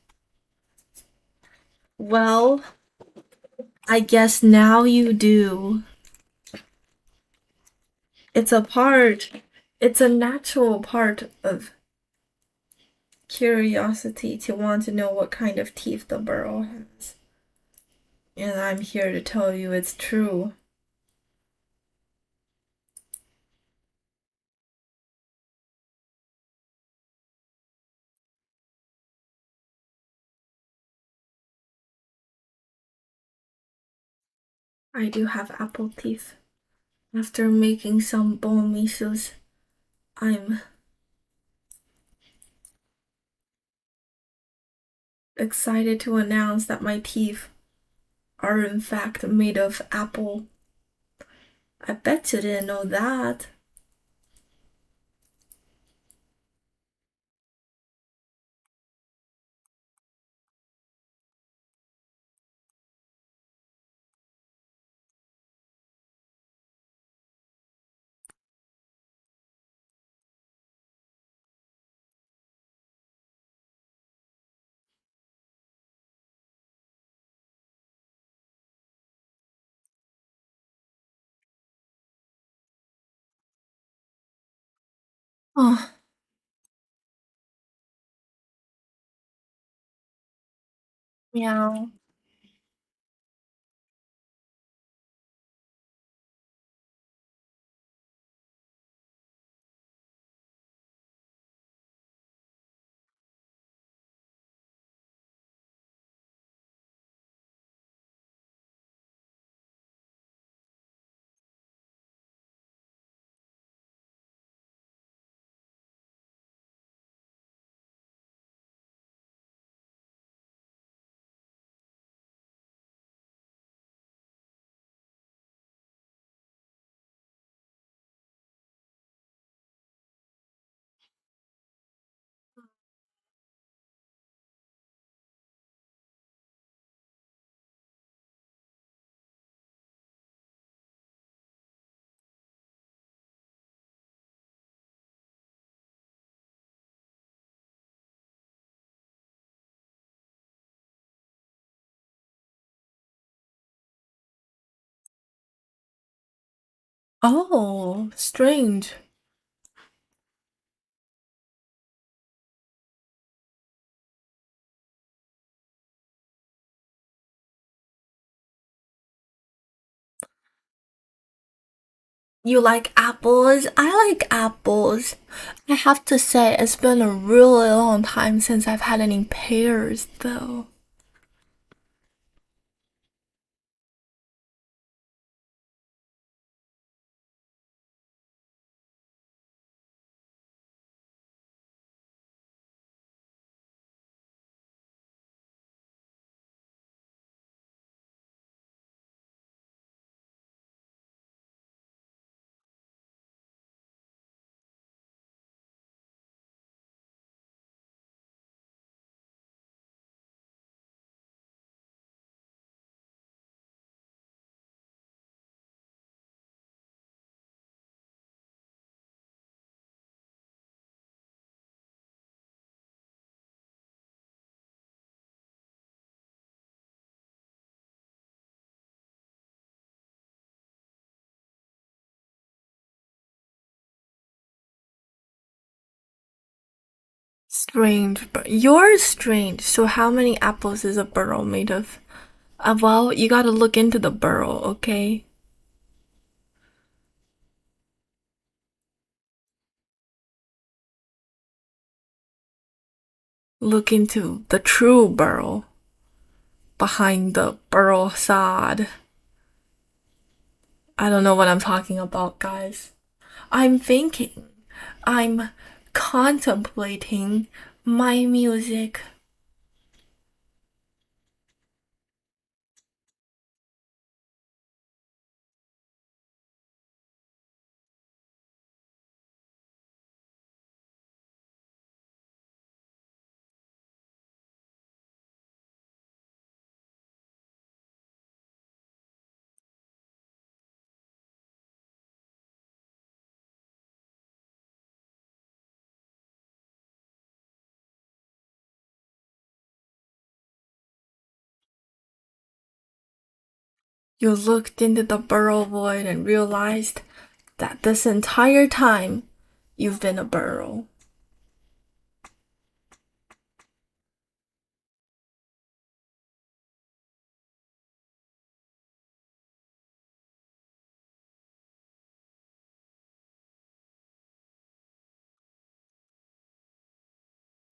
Well, I guess now you do. It's a part, it's a natural part of curiosity to want to know what kind of teeth the burrow has. And I'm here to tell you it's true. I do have apple teeth. After making some bone misos, I'm excited to announce that my teeth are in fact made of apple. I bet you didn't know that. Oh, meow. Oh, strange. You like apples? I like apples. I have to say, it's been a really long time since I've had any pears, though. Strange, but you're strange. So, how many apples is a burrow made of? Well, you gotta look into the burrow, okay? Look into the true burrow behind the burrow sod. I don't know what I'm talking about, guys. I'm thinking. I'm contemplating my music. You looked into the burrow void and realized that this entire time you've been a burrow.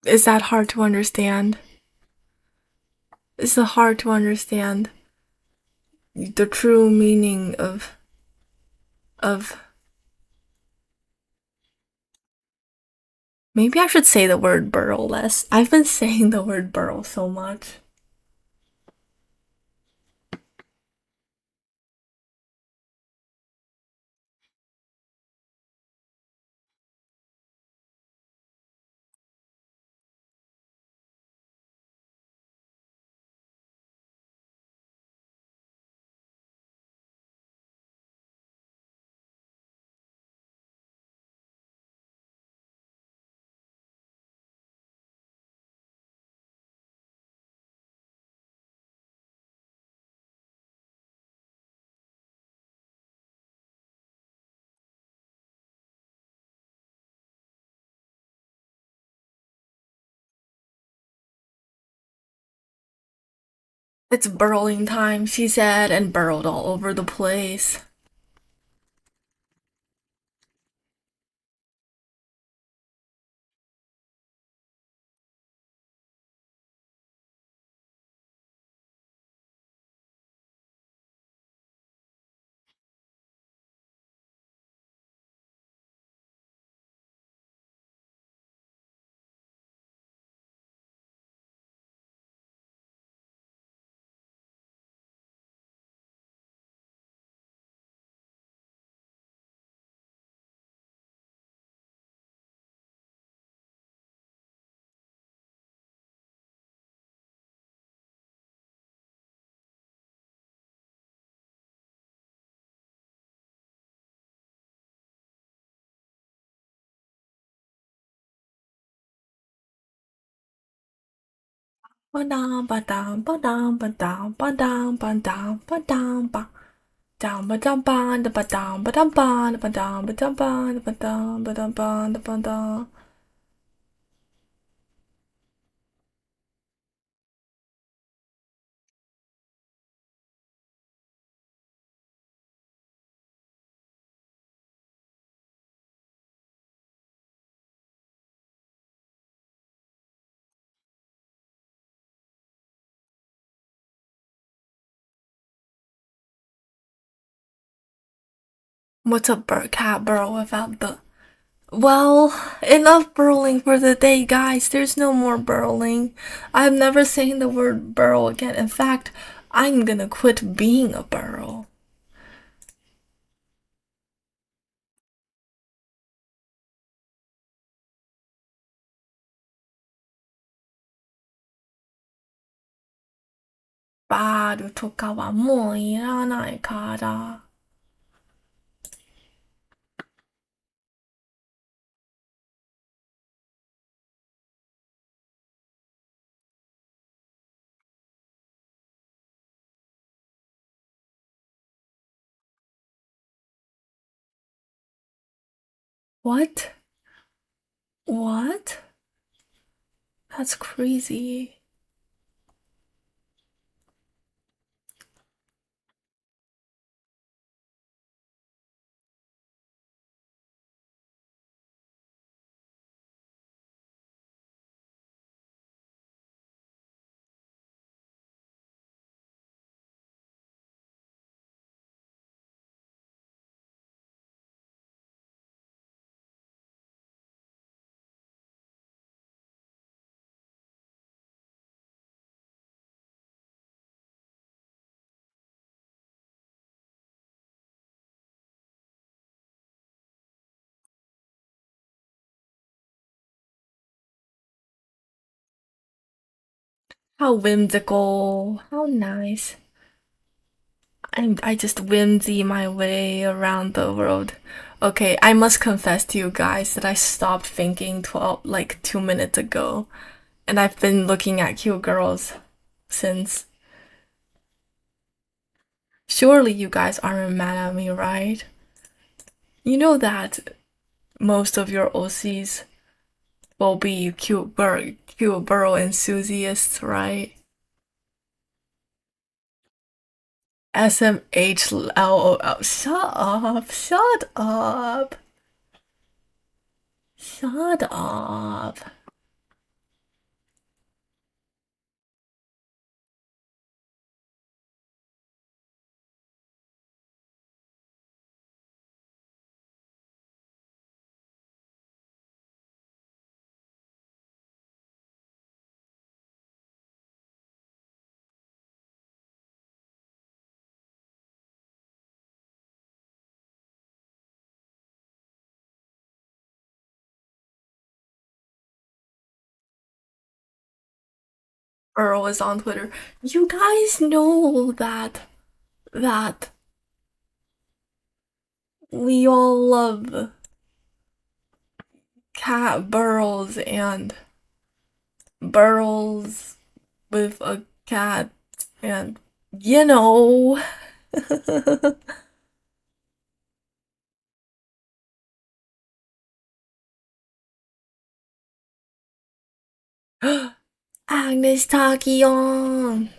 Is that hard to understand? Is it hard to understand the true meaning of maybe I should say the word burrow less. I've been saying the word burrow so much. It's burrowing time, she said, and burrowed all over the place. Ba-dum, ba-dum, ba-dum, ba-dum, ba-dum, ba-dum, ba-dum, ba. Dum ba dum ba da ba dum ba dum ba da ba dum ba dum ba da ba dum ba dum ba da ba dum. What's a cat burrow without the? Well, enough burrowing for the day, guys. There's no more burrowing. I'm never saying the word burrow again. In fact, I'm gonna quit being a burrow. 바로 조카와 모이라나에 가라. What? What? That's crazy. How whimsical. How nice. I just whimsy my way around the world. Okay, I must confess to you guys that I stopped thinking 12 like 2 minutes ago, and I've been looking at cute girls since. Surely you guys aren't mad at me, right? You know that most of your OCs will be cute girl enthusiasts, right? SMHLOL. Shut up. Shut up. Shut up. Earl is on Twitter. You guys know that we all love cat burrows and burrows with a cat and you know. Agnes Takion.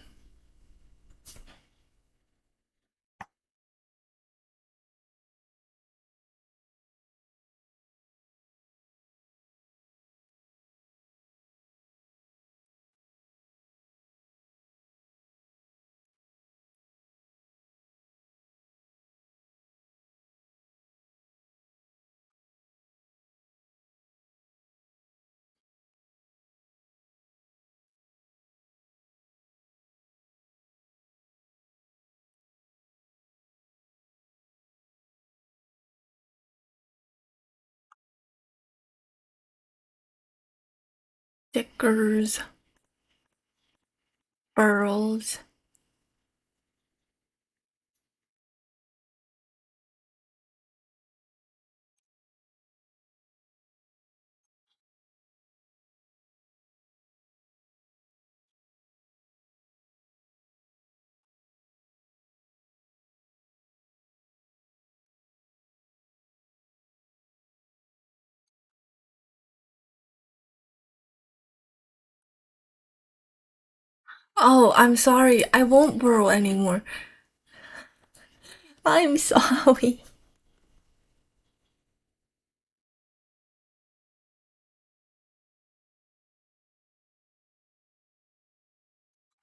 Stickers, burrows. Oh, I'm sorry. I won't burrow anymore. I'm sorry.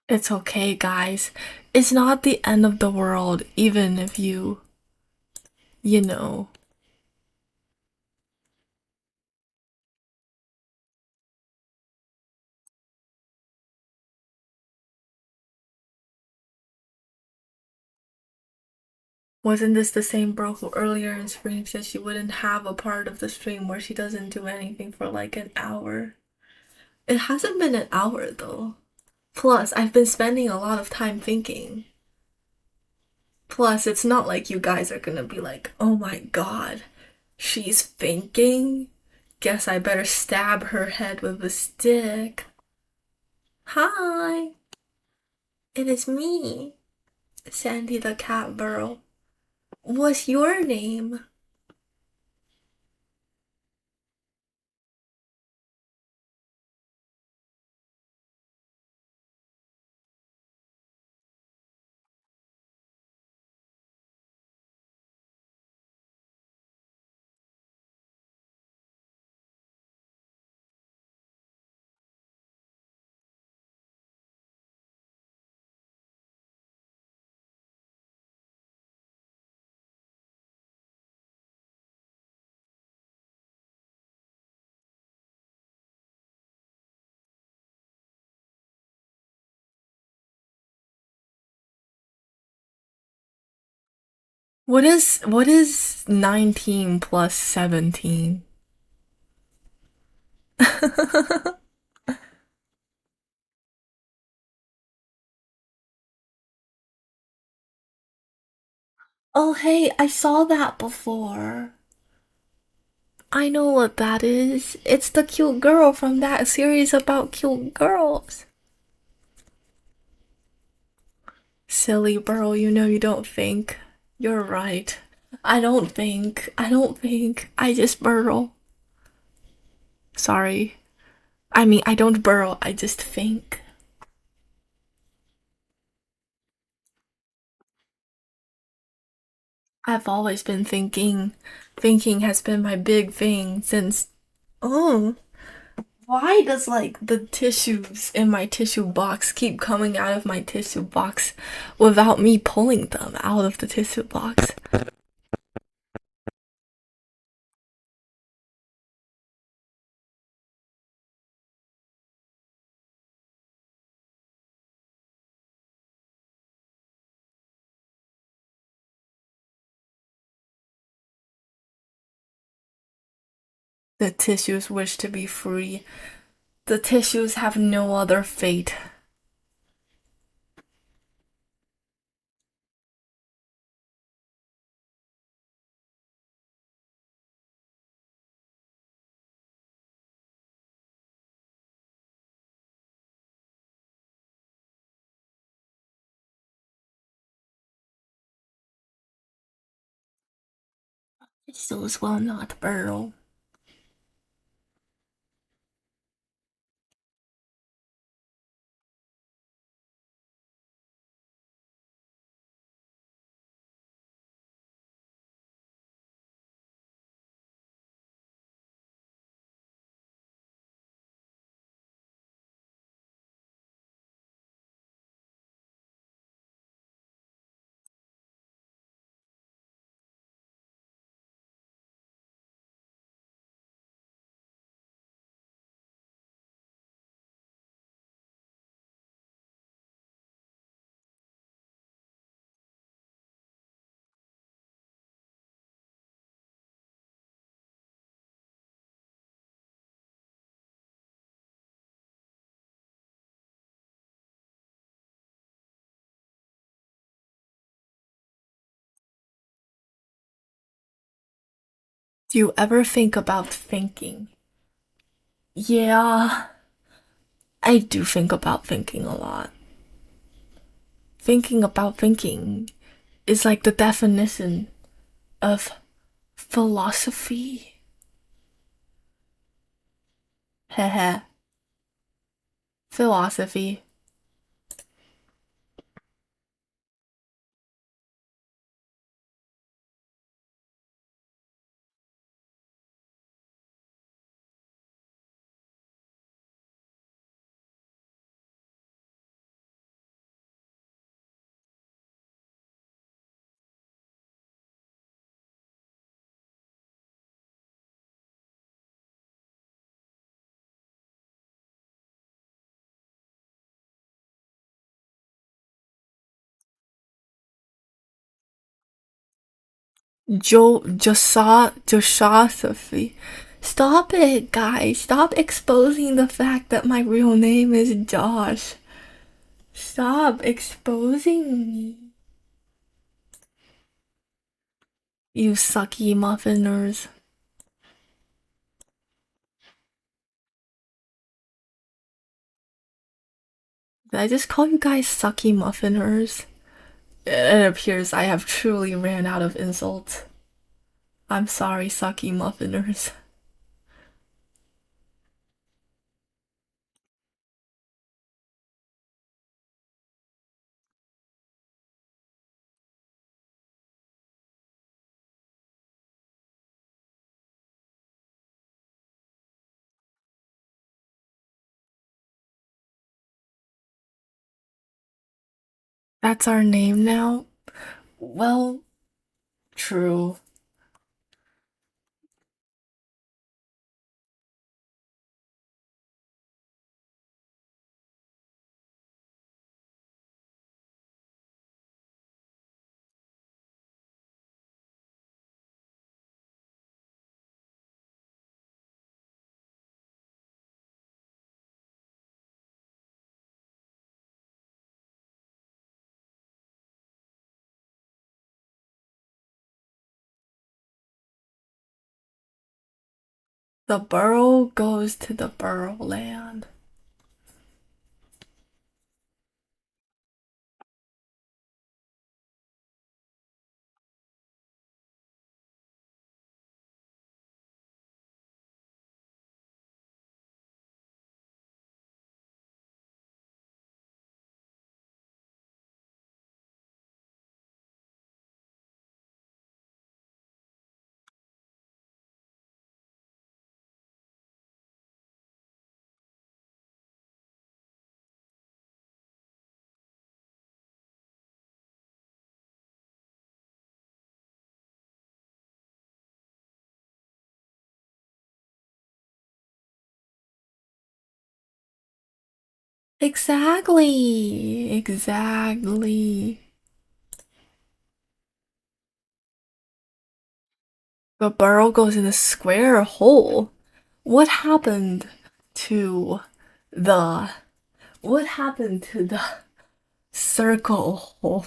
It's okay, guys. It's not the end of the world, even if you know. Wasn't this the same bro who earlier in stream said she wouldn't have a part of the stream where she doesn't do anything for like an hour? It hasn't been an hour though. Plus, I've been spending a lot of time thinking. Plus, it's not like you guys are gonna be like, oh my god, she's thinking? Guess I better stab her head with a stick. Hi, it is me, Sandy the Catbirl. What's your name? What is 19 plus 17? Oh, hey, I saw that before. I know what that is. It's the cute girl from that series about cute girls. Silly Burl, you know you don't think. You're right. I don't think. I don't think. I just burrow. Sorry. I mean, I don't burrow, I just think. I've always been thinking. Thinking has been my big thing since. Oh. Why does like the tissues in my tissue box keep coming out of my tissue box without me pulling them out of the tissue box? The tissues wish to be free. The tissues have no other fate. Tissues will not burrow. Do you ever think about thinking? Yeah, I do think about thinking a lot. Thinking about thinking is like the definition of philosophy. Heh. Philosophy. Joshosophy. Stop it, guys. Stop exposing the fact that my real name is Josh. Stop exposing me. You sucky muffiners. Did I just call you guys sucky muffiners? It appears I have truly ran out of insults. I'm sorry, sucky muffiners. That's our name now? Well, true. The burrow goes to the burrow land. Exactly. Exactly. The burrow goes in a square hole. What happened to the what happened to the circle hole?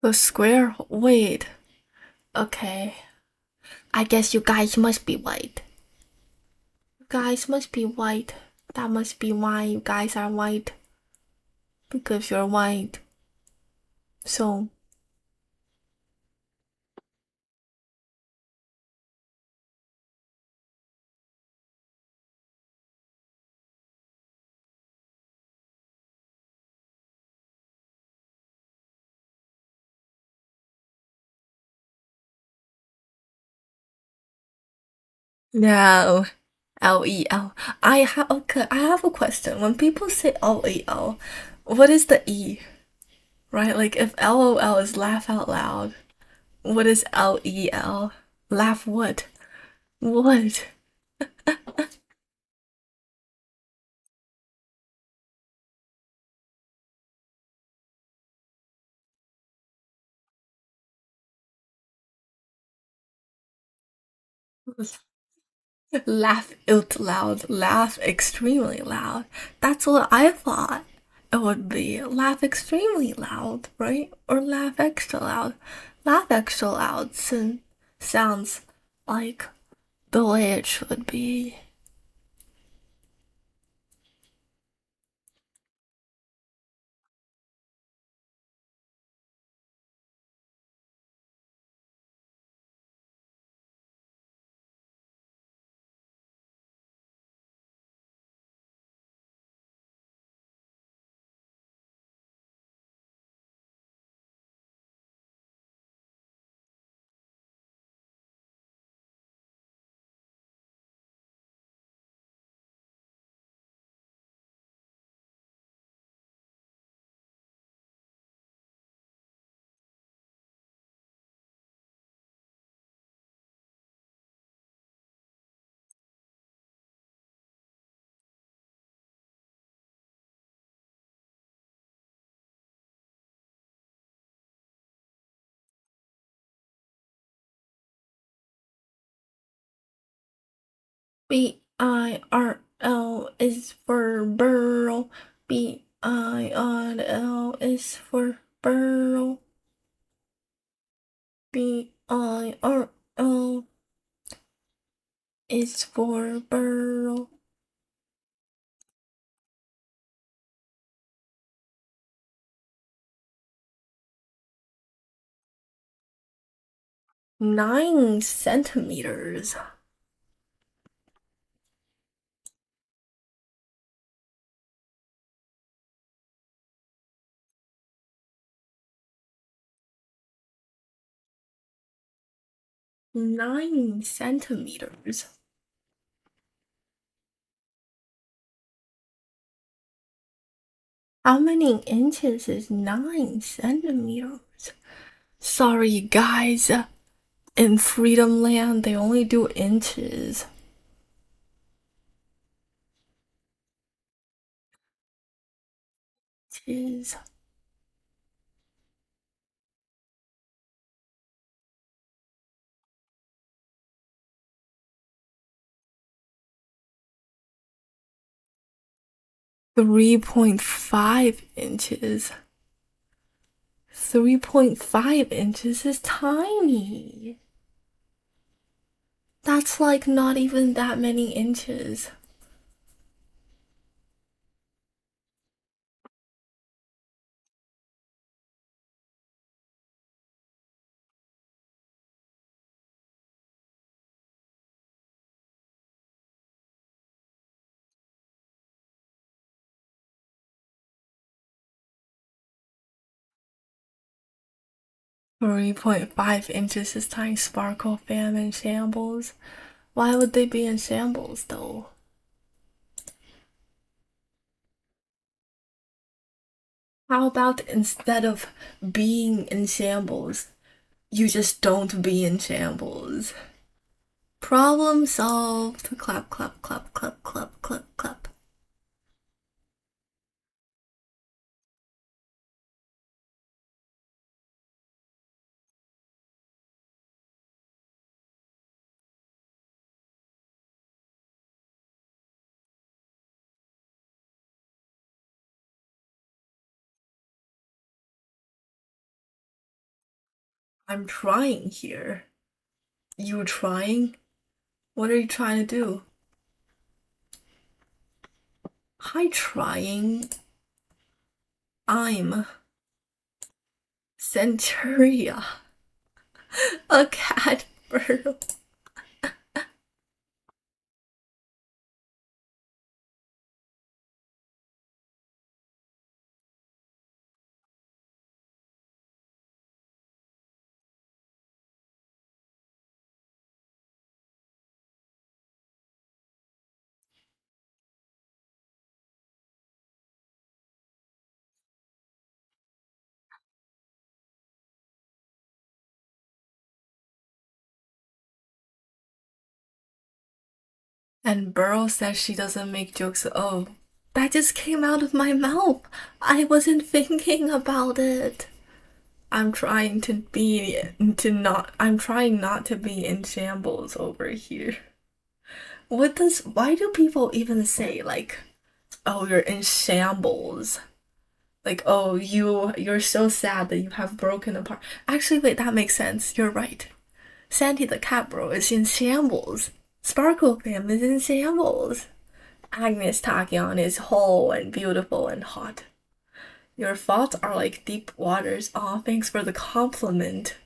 The square wait. Okay. I guess you guys must be white. You guys must be white. That must be why you guys are white. Because you're white. So no. LEL. I have a question. When people say LEL, what is the E? Right? Like if LOL is laugh out loud, what is LEL? Laugh what? What? Laugh out loud. Laugh extremely loud. That's what I thought it would be. Laugh extremely loud, right? Or laugh extra loud. Laugh extra loud sounds like the way it should be. BIRL is for burl. BIRL is for burl. BIRL is for burl. Nine centimeters. Nine centimeters. How many inches is 9 centimeters? Sorry, guys. In Freedom Land, they only do inches. Inches. 3.5 inches. 3.5 inches is tiny. That's like not even that many inches. 3.5 inches is tiny. Sparklefam in shambles. Why would they be in shambles though? How about instead of being in shambles, you just don't be in shambles? Problem solved. Clap, clap, clap, clap, clap, clap, clap. I'm trying here. You trying? What are you trying to do? Hi, trying. I'm Centuria, a cat bird. And Burrow says she doesn't make jokes. Oh, that just came out of my mouth. I wasn't thinking about it. I'm trying to be to not. I'm trying not to be in shambles over here. Why do people even say like, oh, you're in shambles? Like, oh, you're so sad that you have broken apart. Actually, wait, that makes sense. You're right. Sandy the cat bro is in shambles. Sparklefam is in shambles. Agnes Tachyon is whole and beautiful and hot. Your thoughts are like deep waters. Aw, thanks for the compliment.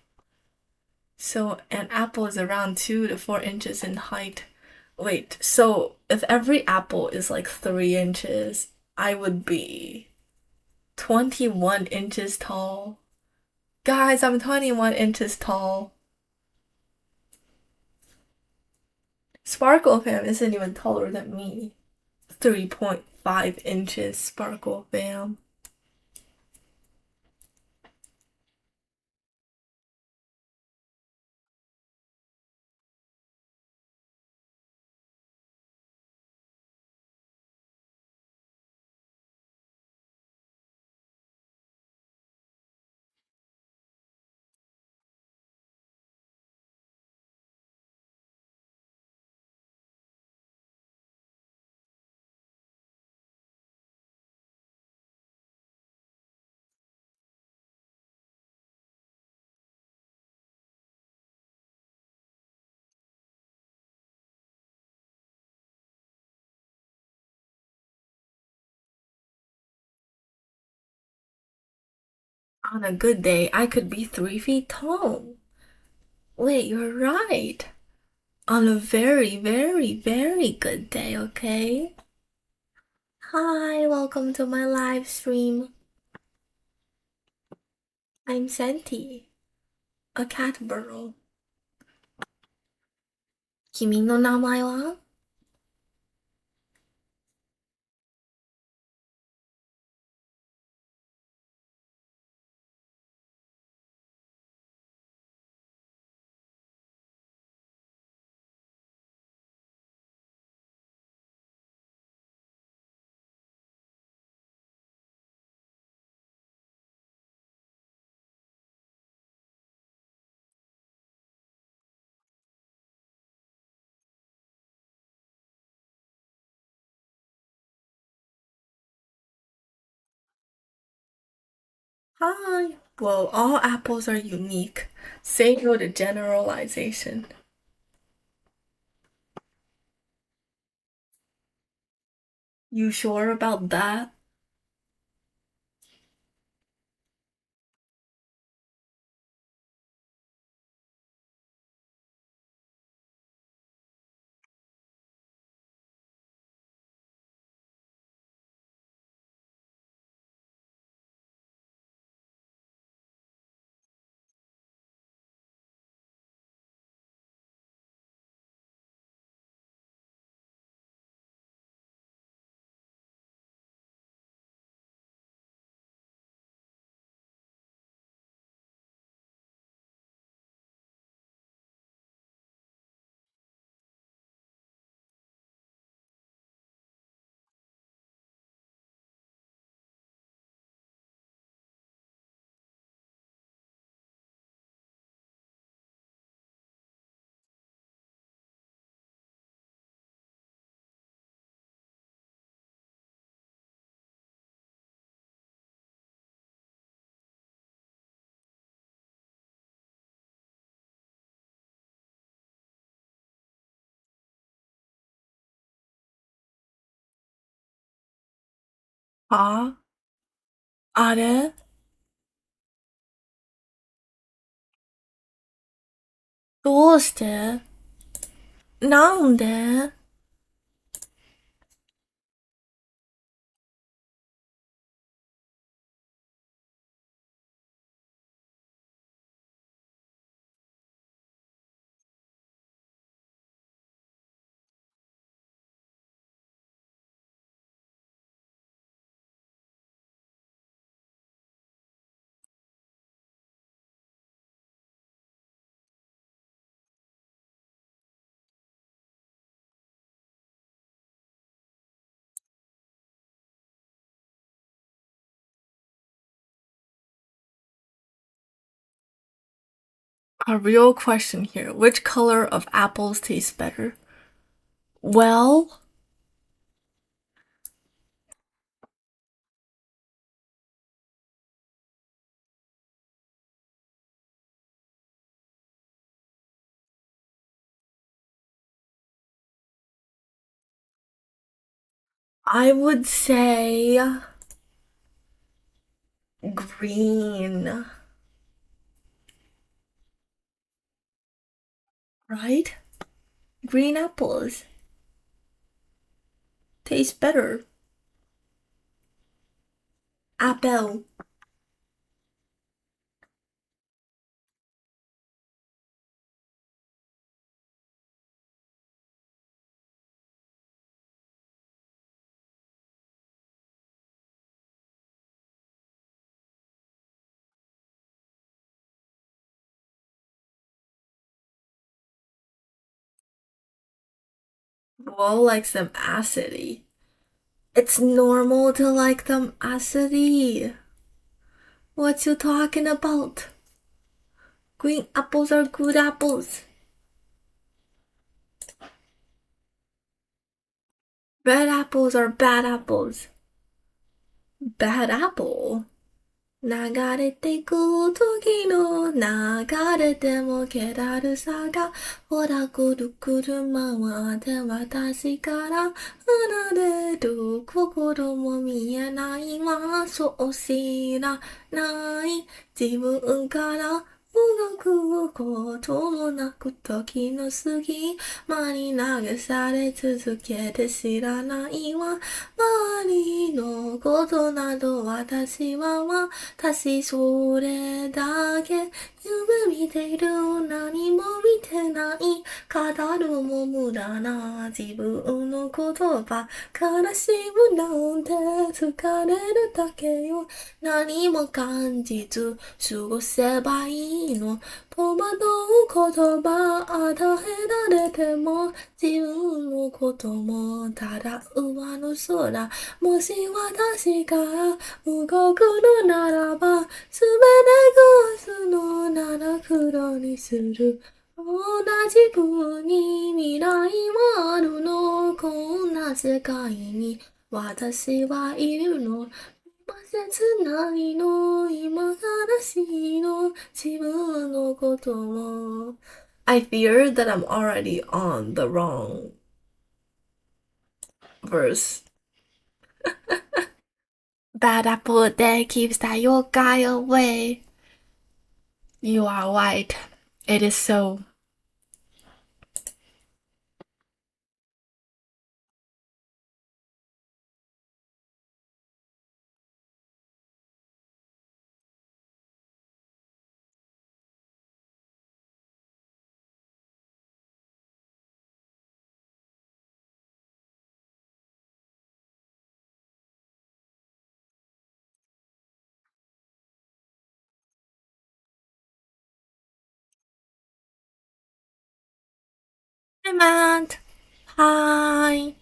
So, an apple is around 2 to 4 inches in height. Wait, so if every apple is like 3 inches, I would be 21 inches tall. Guys, I'm 21 inches tall. Sparklefam isn't even taller than me. 3.5 inches, Sparklefam. On a good day, I could be 3 feet tall. Wait, you're right. On a very, very, very good day, okay? Hi, welcome to my live stream. I'm Centy, a cat girl. 君の名前は？Hi. Well, all apples are unique. Say no to generalization. You sure about that? 아, 아래, どうして？なんで？ A real question here. Which color of apples tastes better? Well, I would say green, right? Green apples taste better. Apple. Well, likes them acidy. It's normal to like them acidy. What you talking about? Green apples are good apples. Red apples are bad apples. Bad apple? 流れてく時の流れても気だるさがほらくるくる回って私から離れる心も見えないわそう知らない自分から動くこともなく時の過ぎ間に流され続けて知らないわ周りのことなど私は私それだけ夢見ている何も見てない語るも無駄な自分の言葉悲しむなんて疲れるだけよ何も感じず過ごせばいいの戸惑う言葉与えられても自分のこともただ上の空もし私が動くのならばすべて壊すのなら黒にする同じ風に未来はあるのこんな世界に私はいるの今切ないの今悲しいの自分のことも I fear that I'm already on the wrong verse. Bad apple a day keeps that yokai away. You are right. It is so. Hi, Matt. Hi.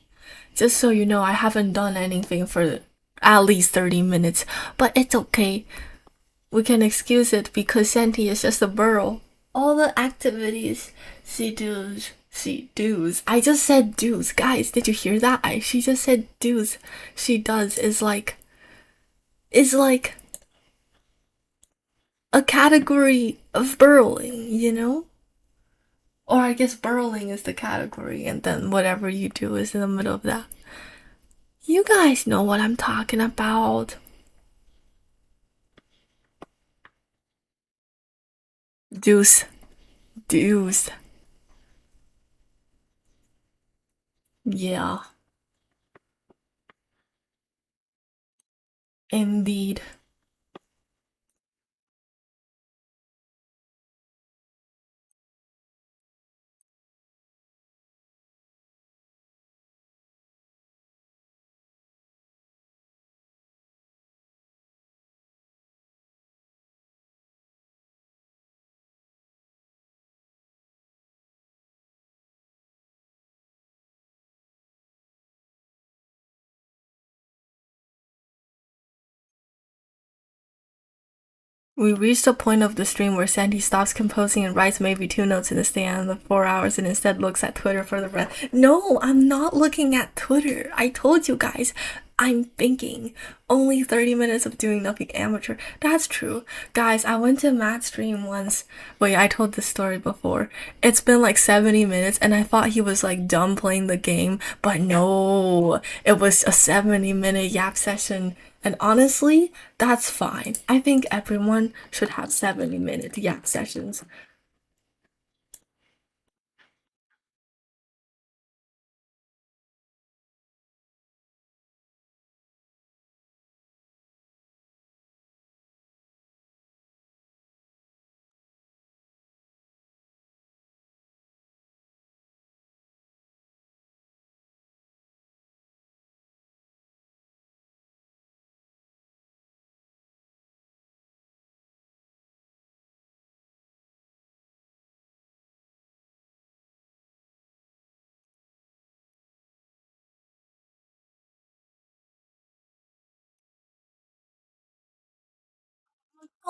Just so you know, I haven't done anything for at least 30 minutes, but it's okay. We can excuse it because Centy is just a burl. All the activities she does. I just said do's. Guys, did you hear that? She just said do's. She does is like a category of burrowing, you know? Or I guess burrowing is the category, and then whatever you do is in the middle of that. You guys know what I'm talking about. Deuce. Deuce. Yeah, indeed. We reached a point of the stream where Sandy stops composing and writes maybe 2 notes in a stand of 4 hours and instead looks at Twitter for the rest. No, I'm not looking at Twitter. I told you guys. I'm thinking. Only 30 minutes of doing nothing amateur. That's true. Guys, I went to Matt's stream once. Wait, I told this story before. It's been like 70 minutes and I thought he was like done playing the game, but no. It was a 70-minute yap session. And honestly, that's fine. I think everyone should have 70-minute yap sessions.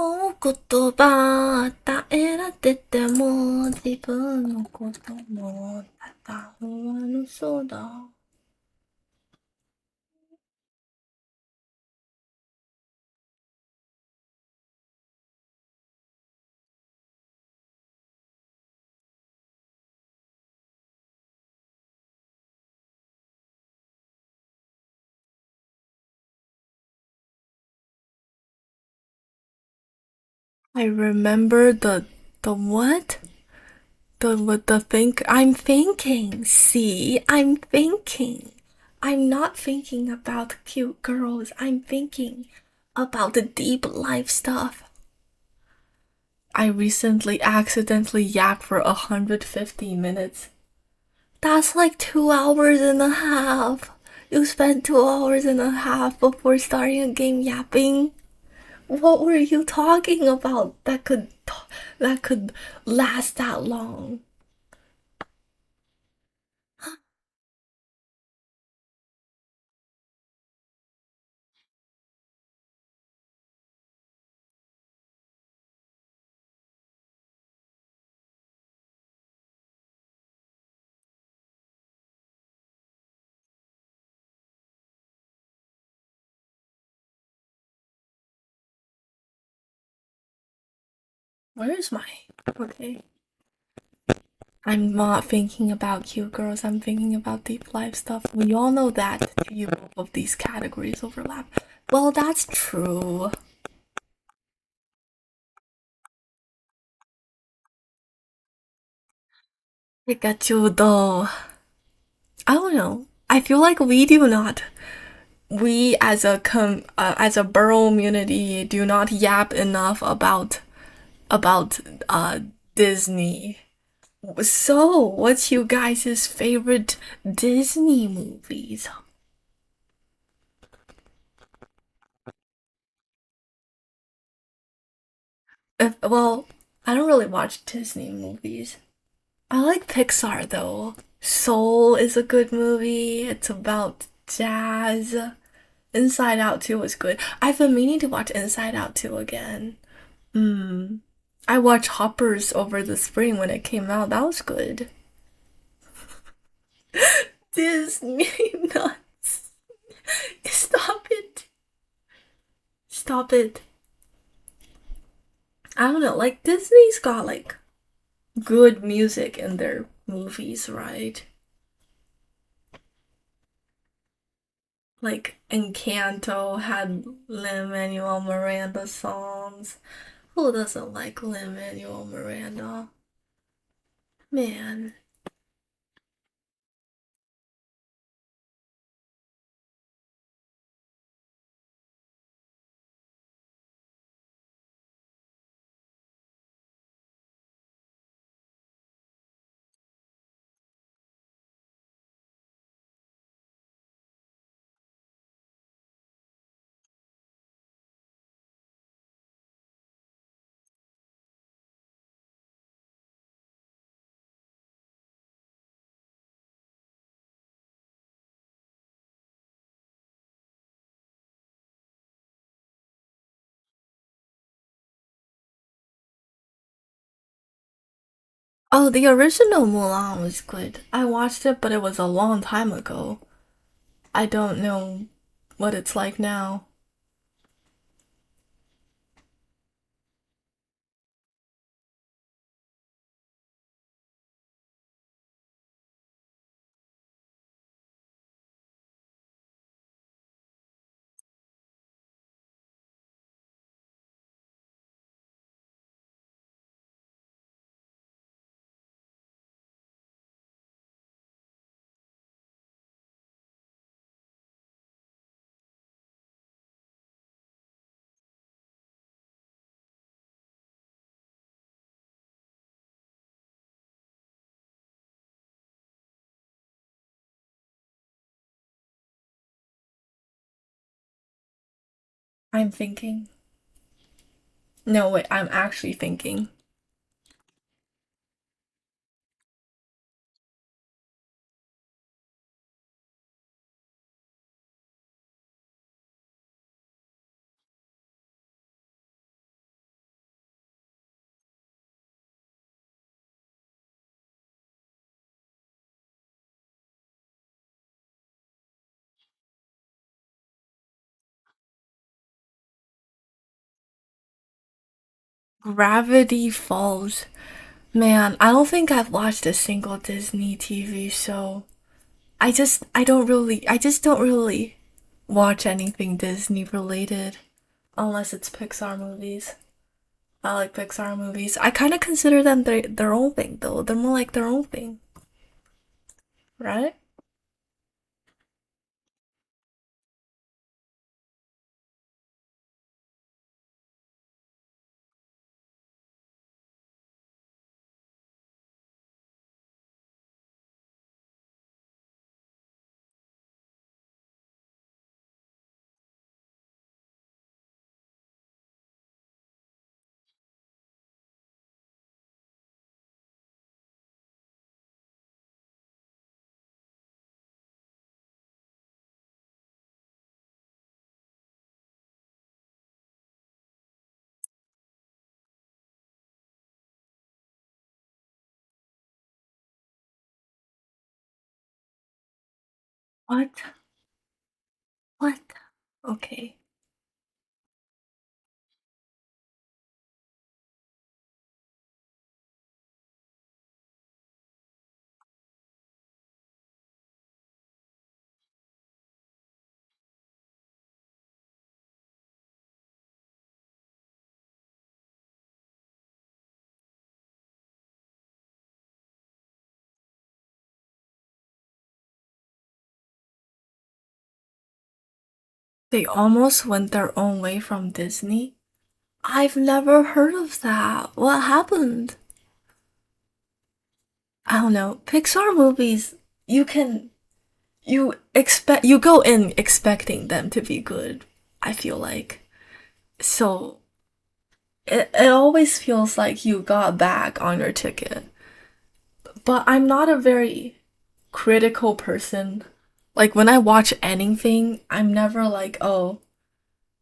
Oh, 言葉与えられても自分のこともただ不安そうだ。I remember the what? The think I'm thinking. See, I'm thinking. I'm not thinking about cute girls. I'm thinking about the deep life stuff. I recently accidentally yapped for 150 minutes. That's like 2 hours and a half. You spent 2 hours and a half before starting a game yapping. What were you talking about that could last that long? Where's my okay? I'm not thinking about cute girls. I'm thinking about deep life stuff. We all know that you both of these categories overlap. Well, that's true. Pikachu, though. I don't know. I feel like we do not. We as a borough community do not yap enough about Disney. So, what's you guys' favorite Disney movies? Well, I don't really watch Disney movies. I like Pixar though. Soul is a good movie. It's about jazz. Inside Out 2 was good. I've been meaning to watch Inside Out 2 again. Hmm. I watched Hoppers over the spring when it came out. That was good. Disney nuts. Stop it. Stop it. I don't know. Like, Disney's got, like, good music in their movies, right? Like, Encanto had Lin-Manuel Miranda songs. Who doesn't like Lin-Manuel Miranda? Man. Oh, the original Mulan was good. I watched it, but it was a long time ago. I don't know what it's like now. I'm thinking. No, wait, I'm actually thinking. Gravity Falls. Man, I don't think I've watched a single Disney TV show. I just don't really watch anything Disney related unless it's Pixar movies. I like Pixar movies. I kind of consider them their own thing, though. They're more like their own thing, right? What? What? Okay. They almost went their own way from Disney? I've never heard of that. What happened? I don't know. Pixar movies, you can you go in expecting them to be good, I feel like. So it always feels like you got back on your ticket. But I'm not a very critical person. Like when I watch anything, I'm never like, "Oh,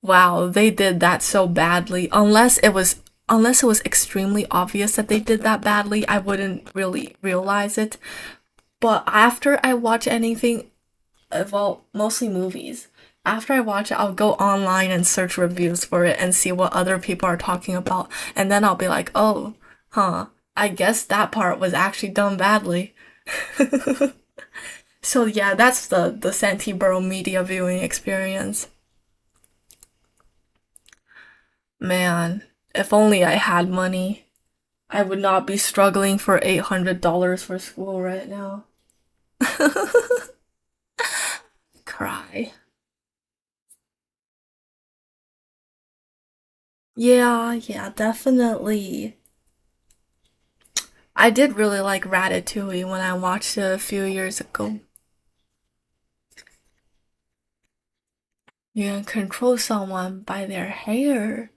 wow, they did that so badly." Unless it was extremely obvious that they did that badly, I wouldn't really realize it. But after I watch anything, well, mostly movies. After I watch it, I'll go online and search reviews for it and see what other people are talking about. And then I'll be like, oh, huh, I guess that part was actually done badly. So yeah, that's the Centy media viewing experience. Man, if only I had money, I would not be struggling for $800 for school right now. Cry. Yeah, yeah, definitely. I did really like Ratatouille when I watched it a few years ago. You can control someone by their hair.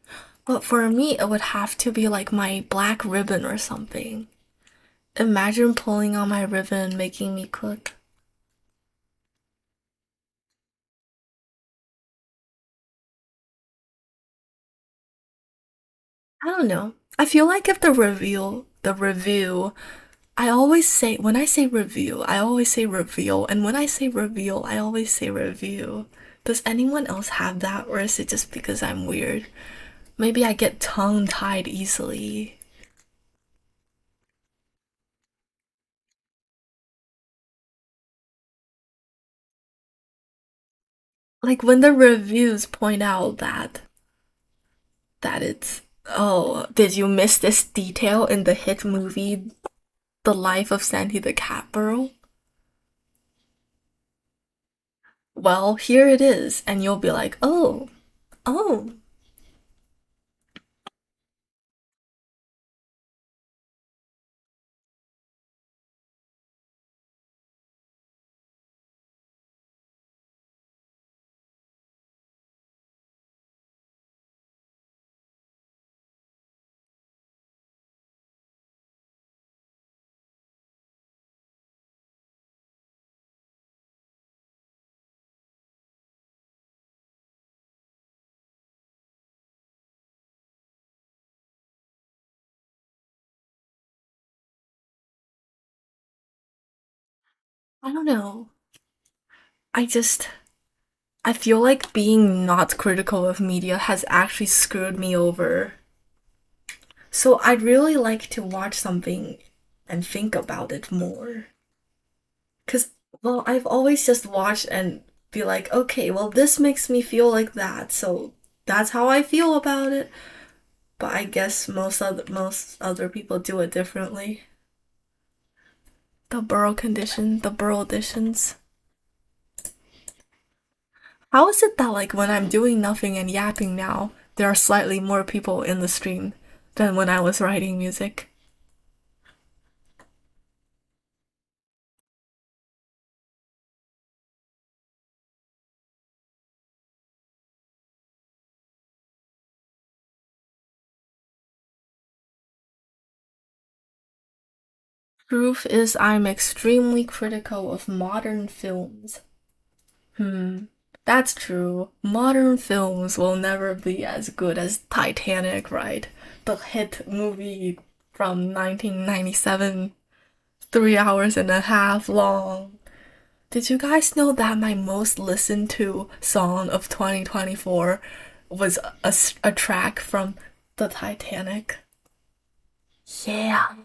But for me, it would have to be like my black ribbon or something. Imagine pulling on my ribbon and making me cook. I don't know. I feel like if the review, I always say, when I say review, I always say reveal. And when I say reveal, I always say review. Does anyone else have that, or is it just because I'm weird? Maybe I get tongue tied easily. Like when the reviews point out that it's, oh, did you miss this detail in the hit movie The Life of Sandy the Catbirl? Well, here it is, and you'll be like, oh, oh. I don't know. I just I feel like being not critical of media has actually screwed me over. So I'd really like to watch something and think about it more. Cause, well, I've always just watched and be like, okay, well, this makes me feel like that, so that's how I feel about it. but I guess most other people do it differently. The burrow editions. How is it that like when I'm doing nothing and yapping now, there are slightly more people in the stream than when I was writing music? Truth is, I'm extremely critical of modern films. Hmm, that's true. Modern films will never be as good as Titanic, right? The hit movie from 1997, 3 hours and a half long. Did you guys know that my most listened to song of 2024 was a track from the Titanic? Yeah.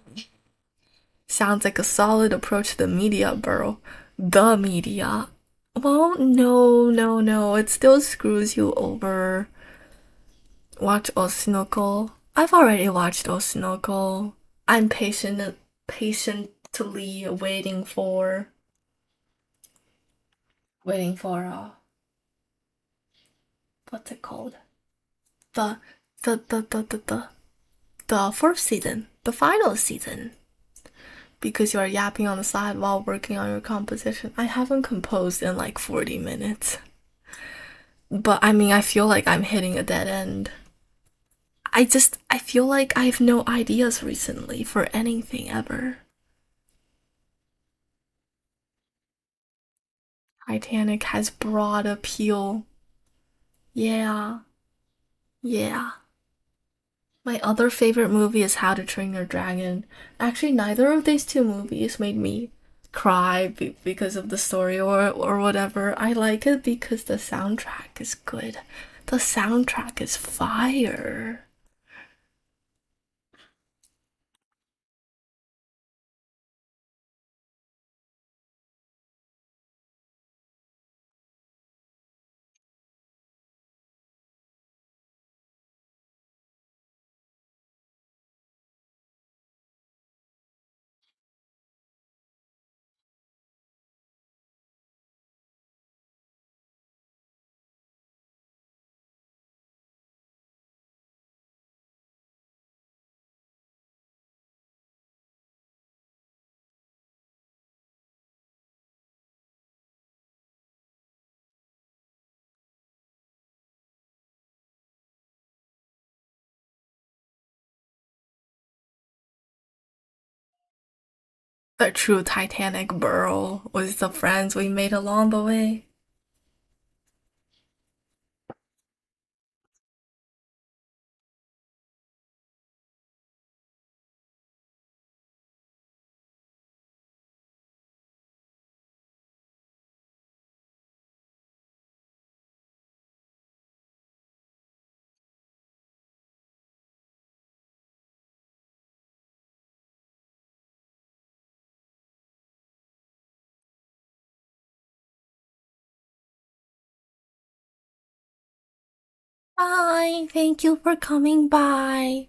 Sounds like a solid approach to the media, bro. The media. Well, no, no, no. It still screws you over. Watch Oshinoko. I've already watched Oshinoko. I'm patiently waiting for what's it called? The the the the the the, the fourth season, the final season. Because you are yapping on the side while working on your composition. I haven't composed in like 40 minutes. But I mean, I feel like I'm hitting a dead end. I feel like I have no ideas recently for anything ever. Titanic has broad appeal. Yeah, yeah. My other favorite movie is How to Train Your Dragon. Actually, neither of these two movies made me cry because of the story or whatever. I like it because the soundtrack is good. The soundtrack is fire. The true Titanic burl was the friends we made along the way. Bye. Thank you for coming by.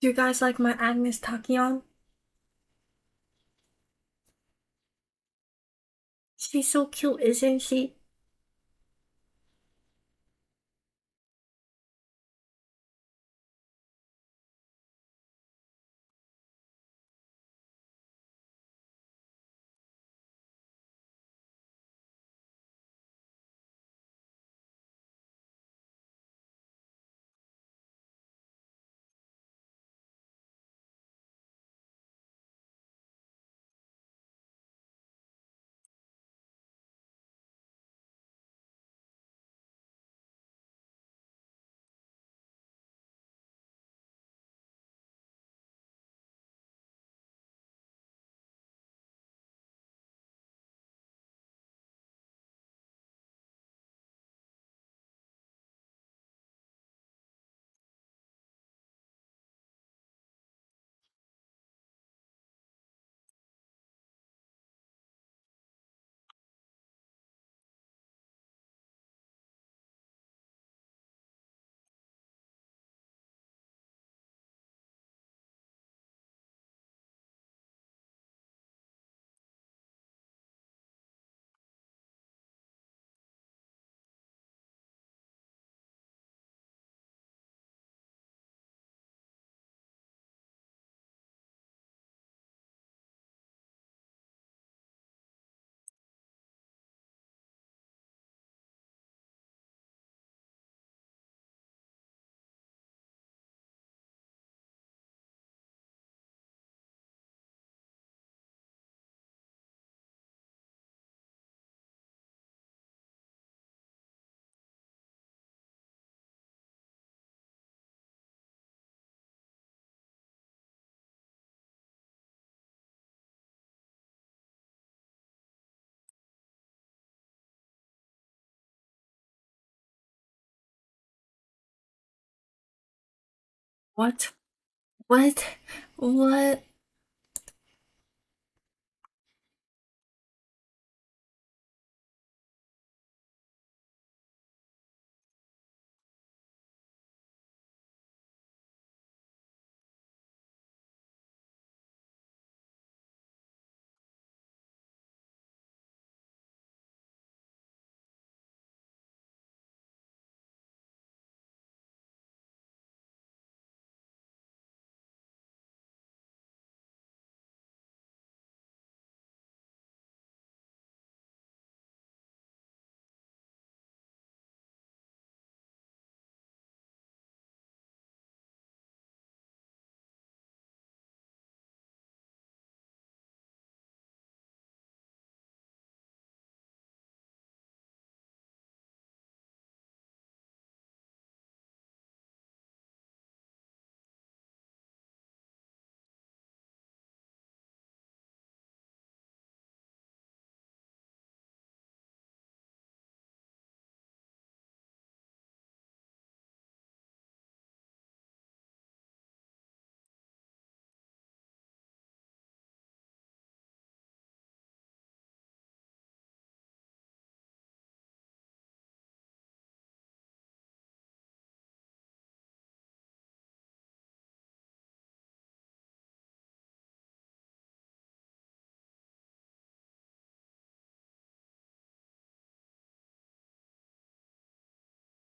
Do you guys like my Agnes Takion? She's so cute, isn't she? What? What? What?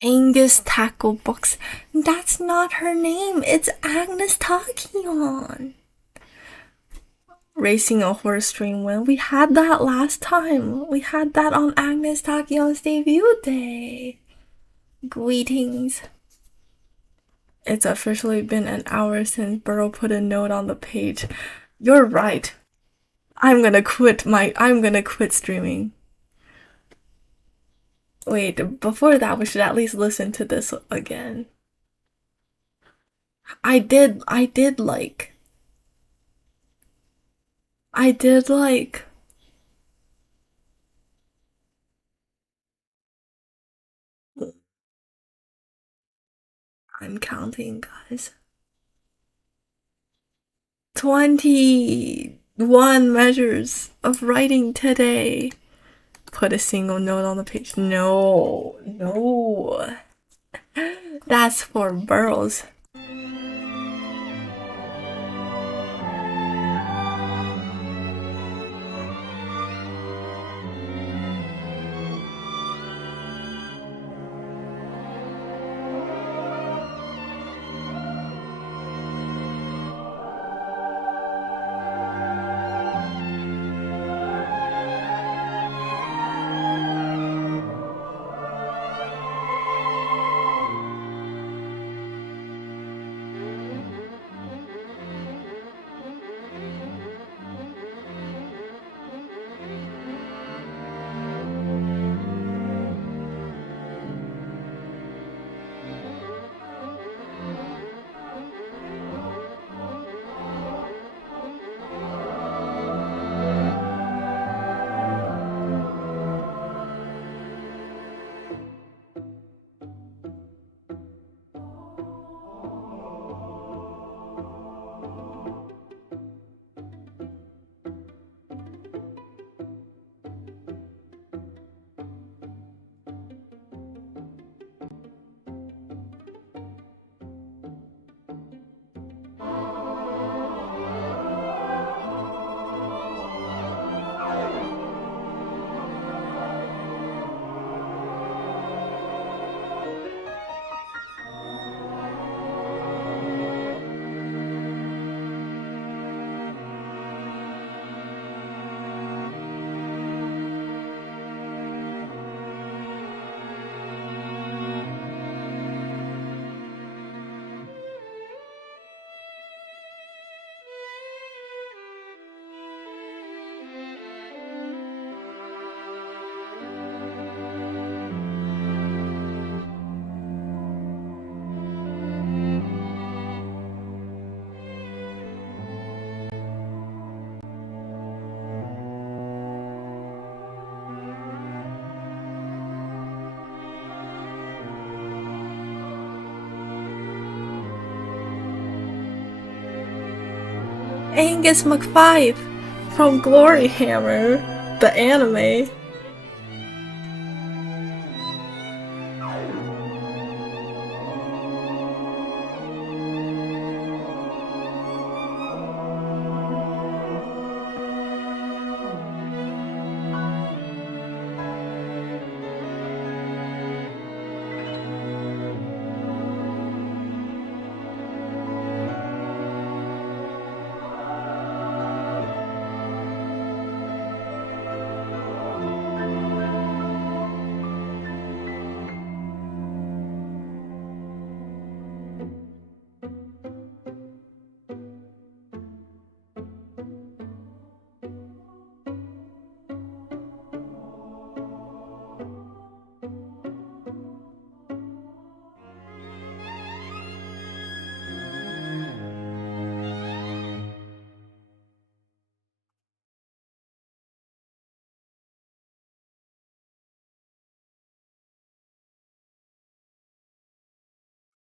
Angus Tackle Box. That's not her name. It's Agnes Tachyon. Racing a horse dream win. We had that last time. We had that on Agnes Tachyon's debut day. Greetings. It's officially been an hour since Burrow put a note on the page. You're right. I'm gonna quit streaming. Wait, before that, we should at least listen to this again. I did like. I'm counting, guys. 21 measures of writing today. Put a single note on the page. No. That's for Burrows. Angus McFive from Glory Hammer, the anime.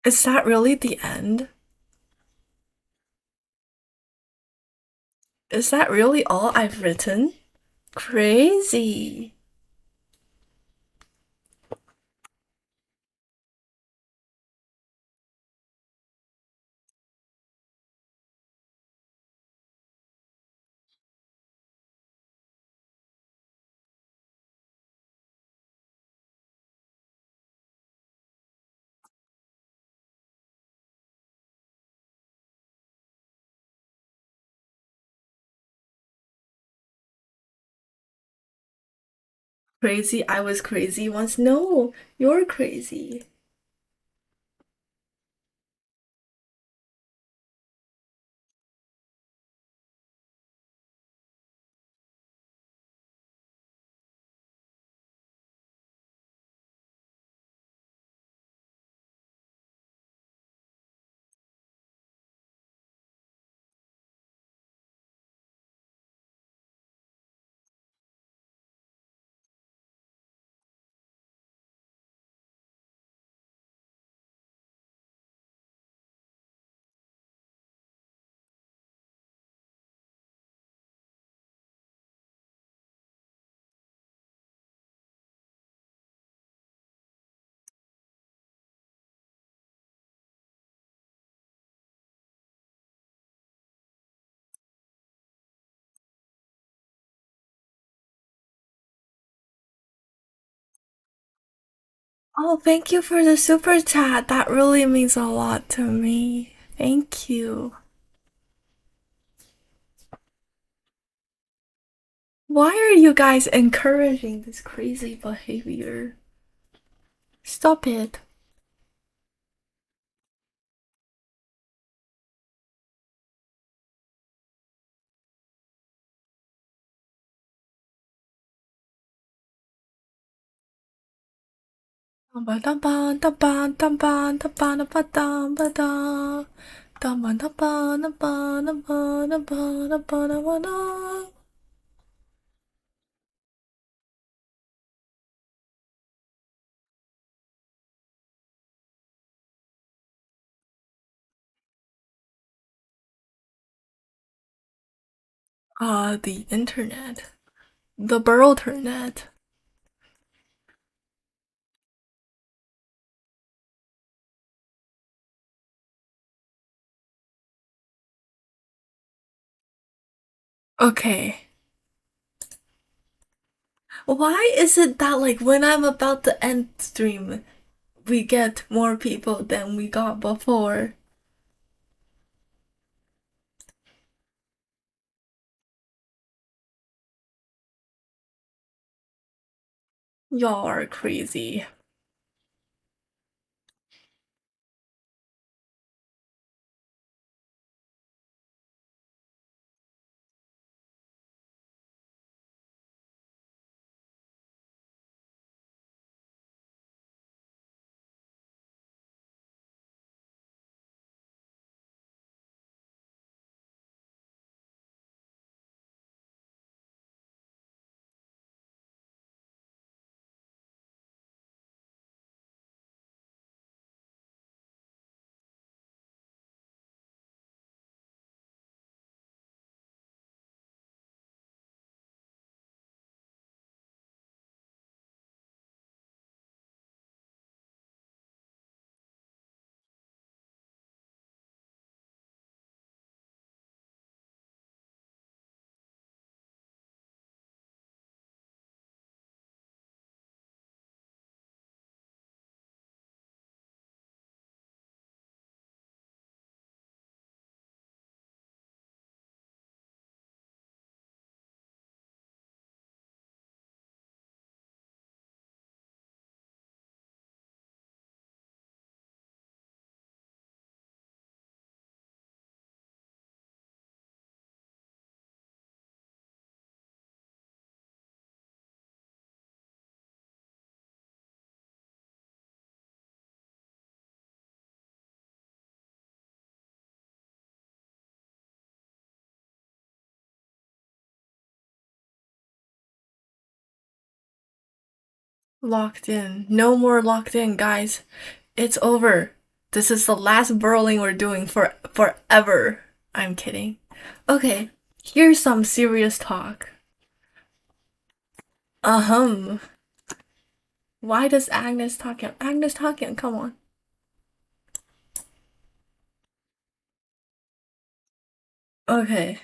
Is that really the end? Is that really all I've written? Crazy. Crazy, I was crazy once. No, you're crazy. Oh, thank you for the super chat. That really means a lot to me. Thank you. Why are you guys encouraging this crazy behavior? Stop it. The internet. The Burlternet. Okay. Why is it that, like, when I'm about to end stream, we get more people than we got before? Y'all are crazy. Locked in. No more locked in, guys. It's over. This is the last burling we're doing for forever. I'm kidding. Okay, here's some serious talk. Ahem. Why does Agnes talking? Agnes talking, come on. Okay.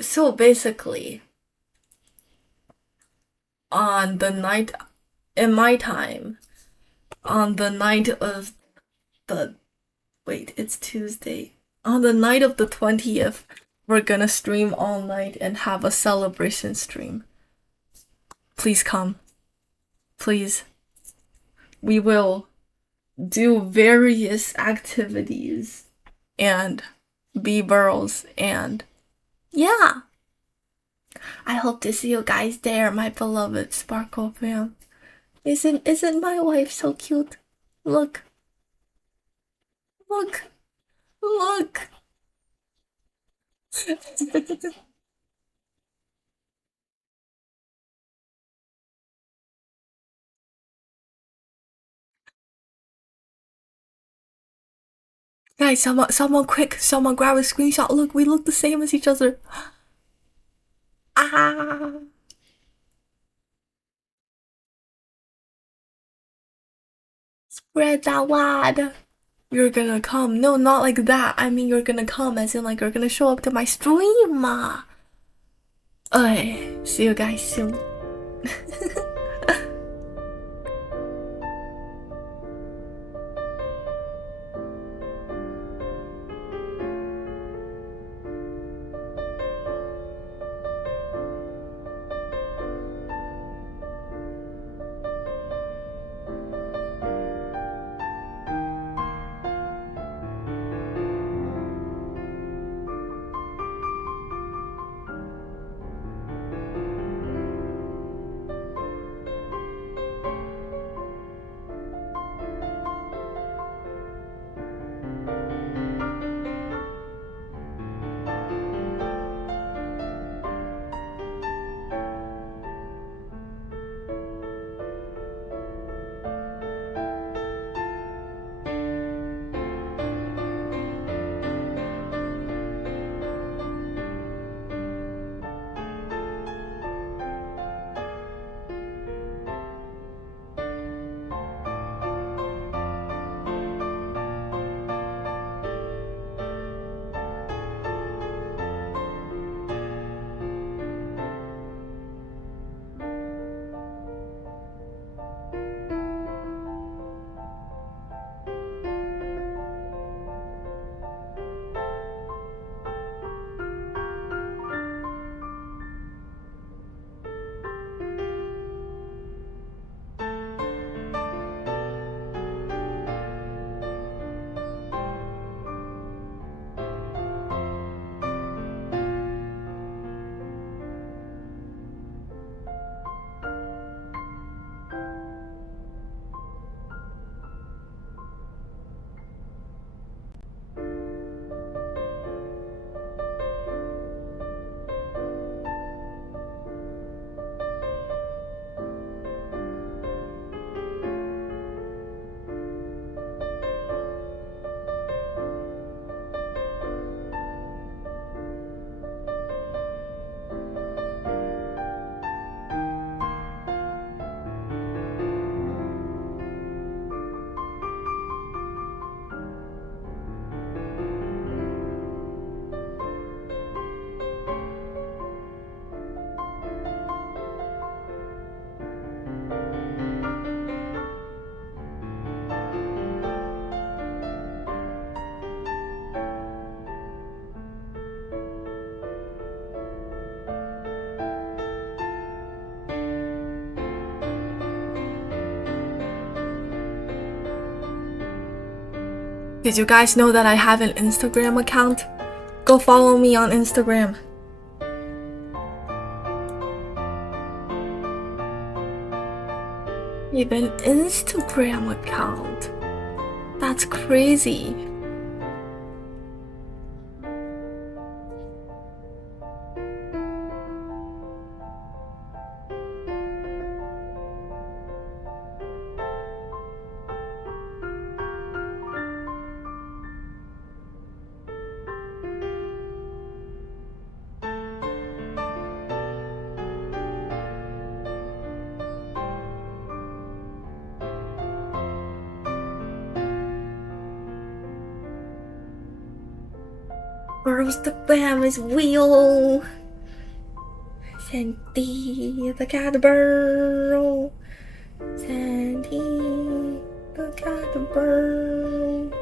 So basically, on the night in my time, on the night of the wait, it's Tuesday. On the night of the 20th, we're gonna stream all night and have a celebration stream. Please come. Please. We will do various activities and be burls and yeah. I hope to see you guys there, my beloved Sparkle fam. Isn't my wife so cute? Look. Look. Look. Guys, someone quick, someone grab a screenshot. Look, we look the same as each other. Ah. Spread that wad. You're gonna come. No, not like that. I mean, you're gonna come as in like you're gonna show up to my stream. Okay, see you guys soon. Did you guys know that I have an Instagram account? Go follow me on Instagram. You have an Instagram account. That's crazy. Burrows the famous wheel. Centy the Catbirl. Centy the Catbirl.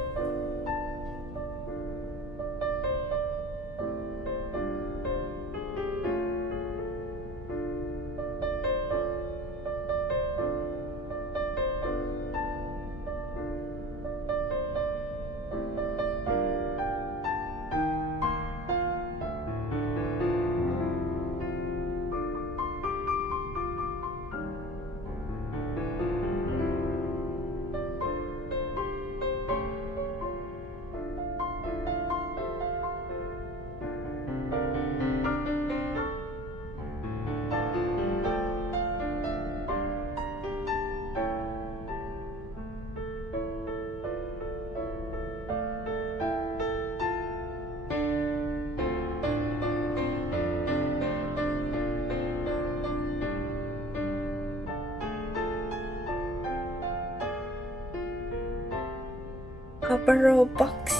A burrow box.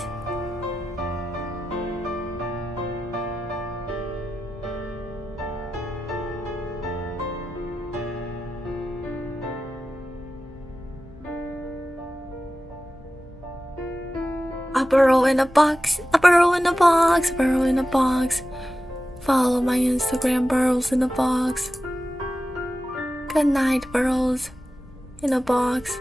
A burrow in a box. A burrow in a box. A burrow in a box. Follow my Instagram, burrows in a box. Good night, burrows in a box.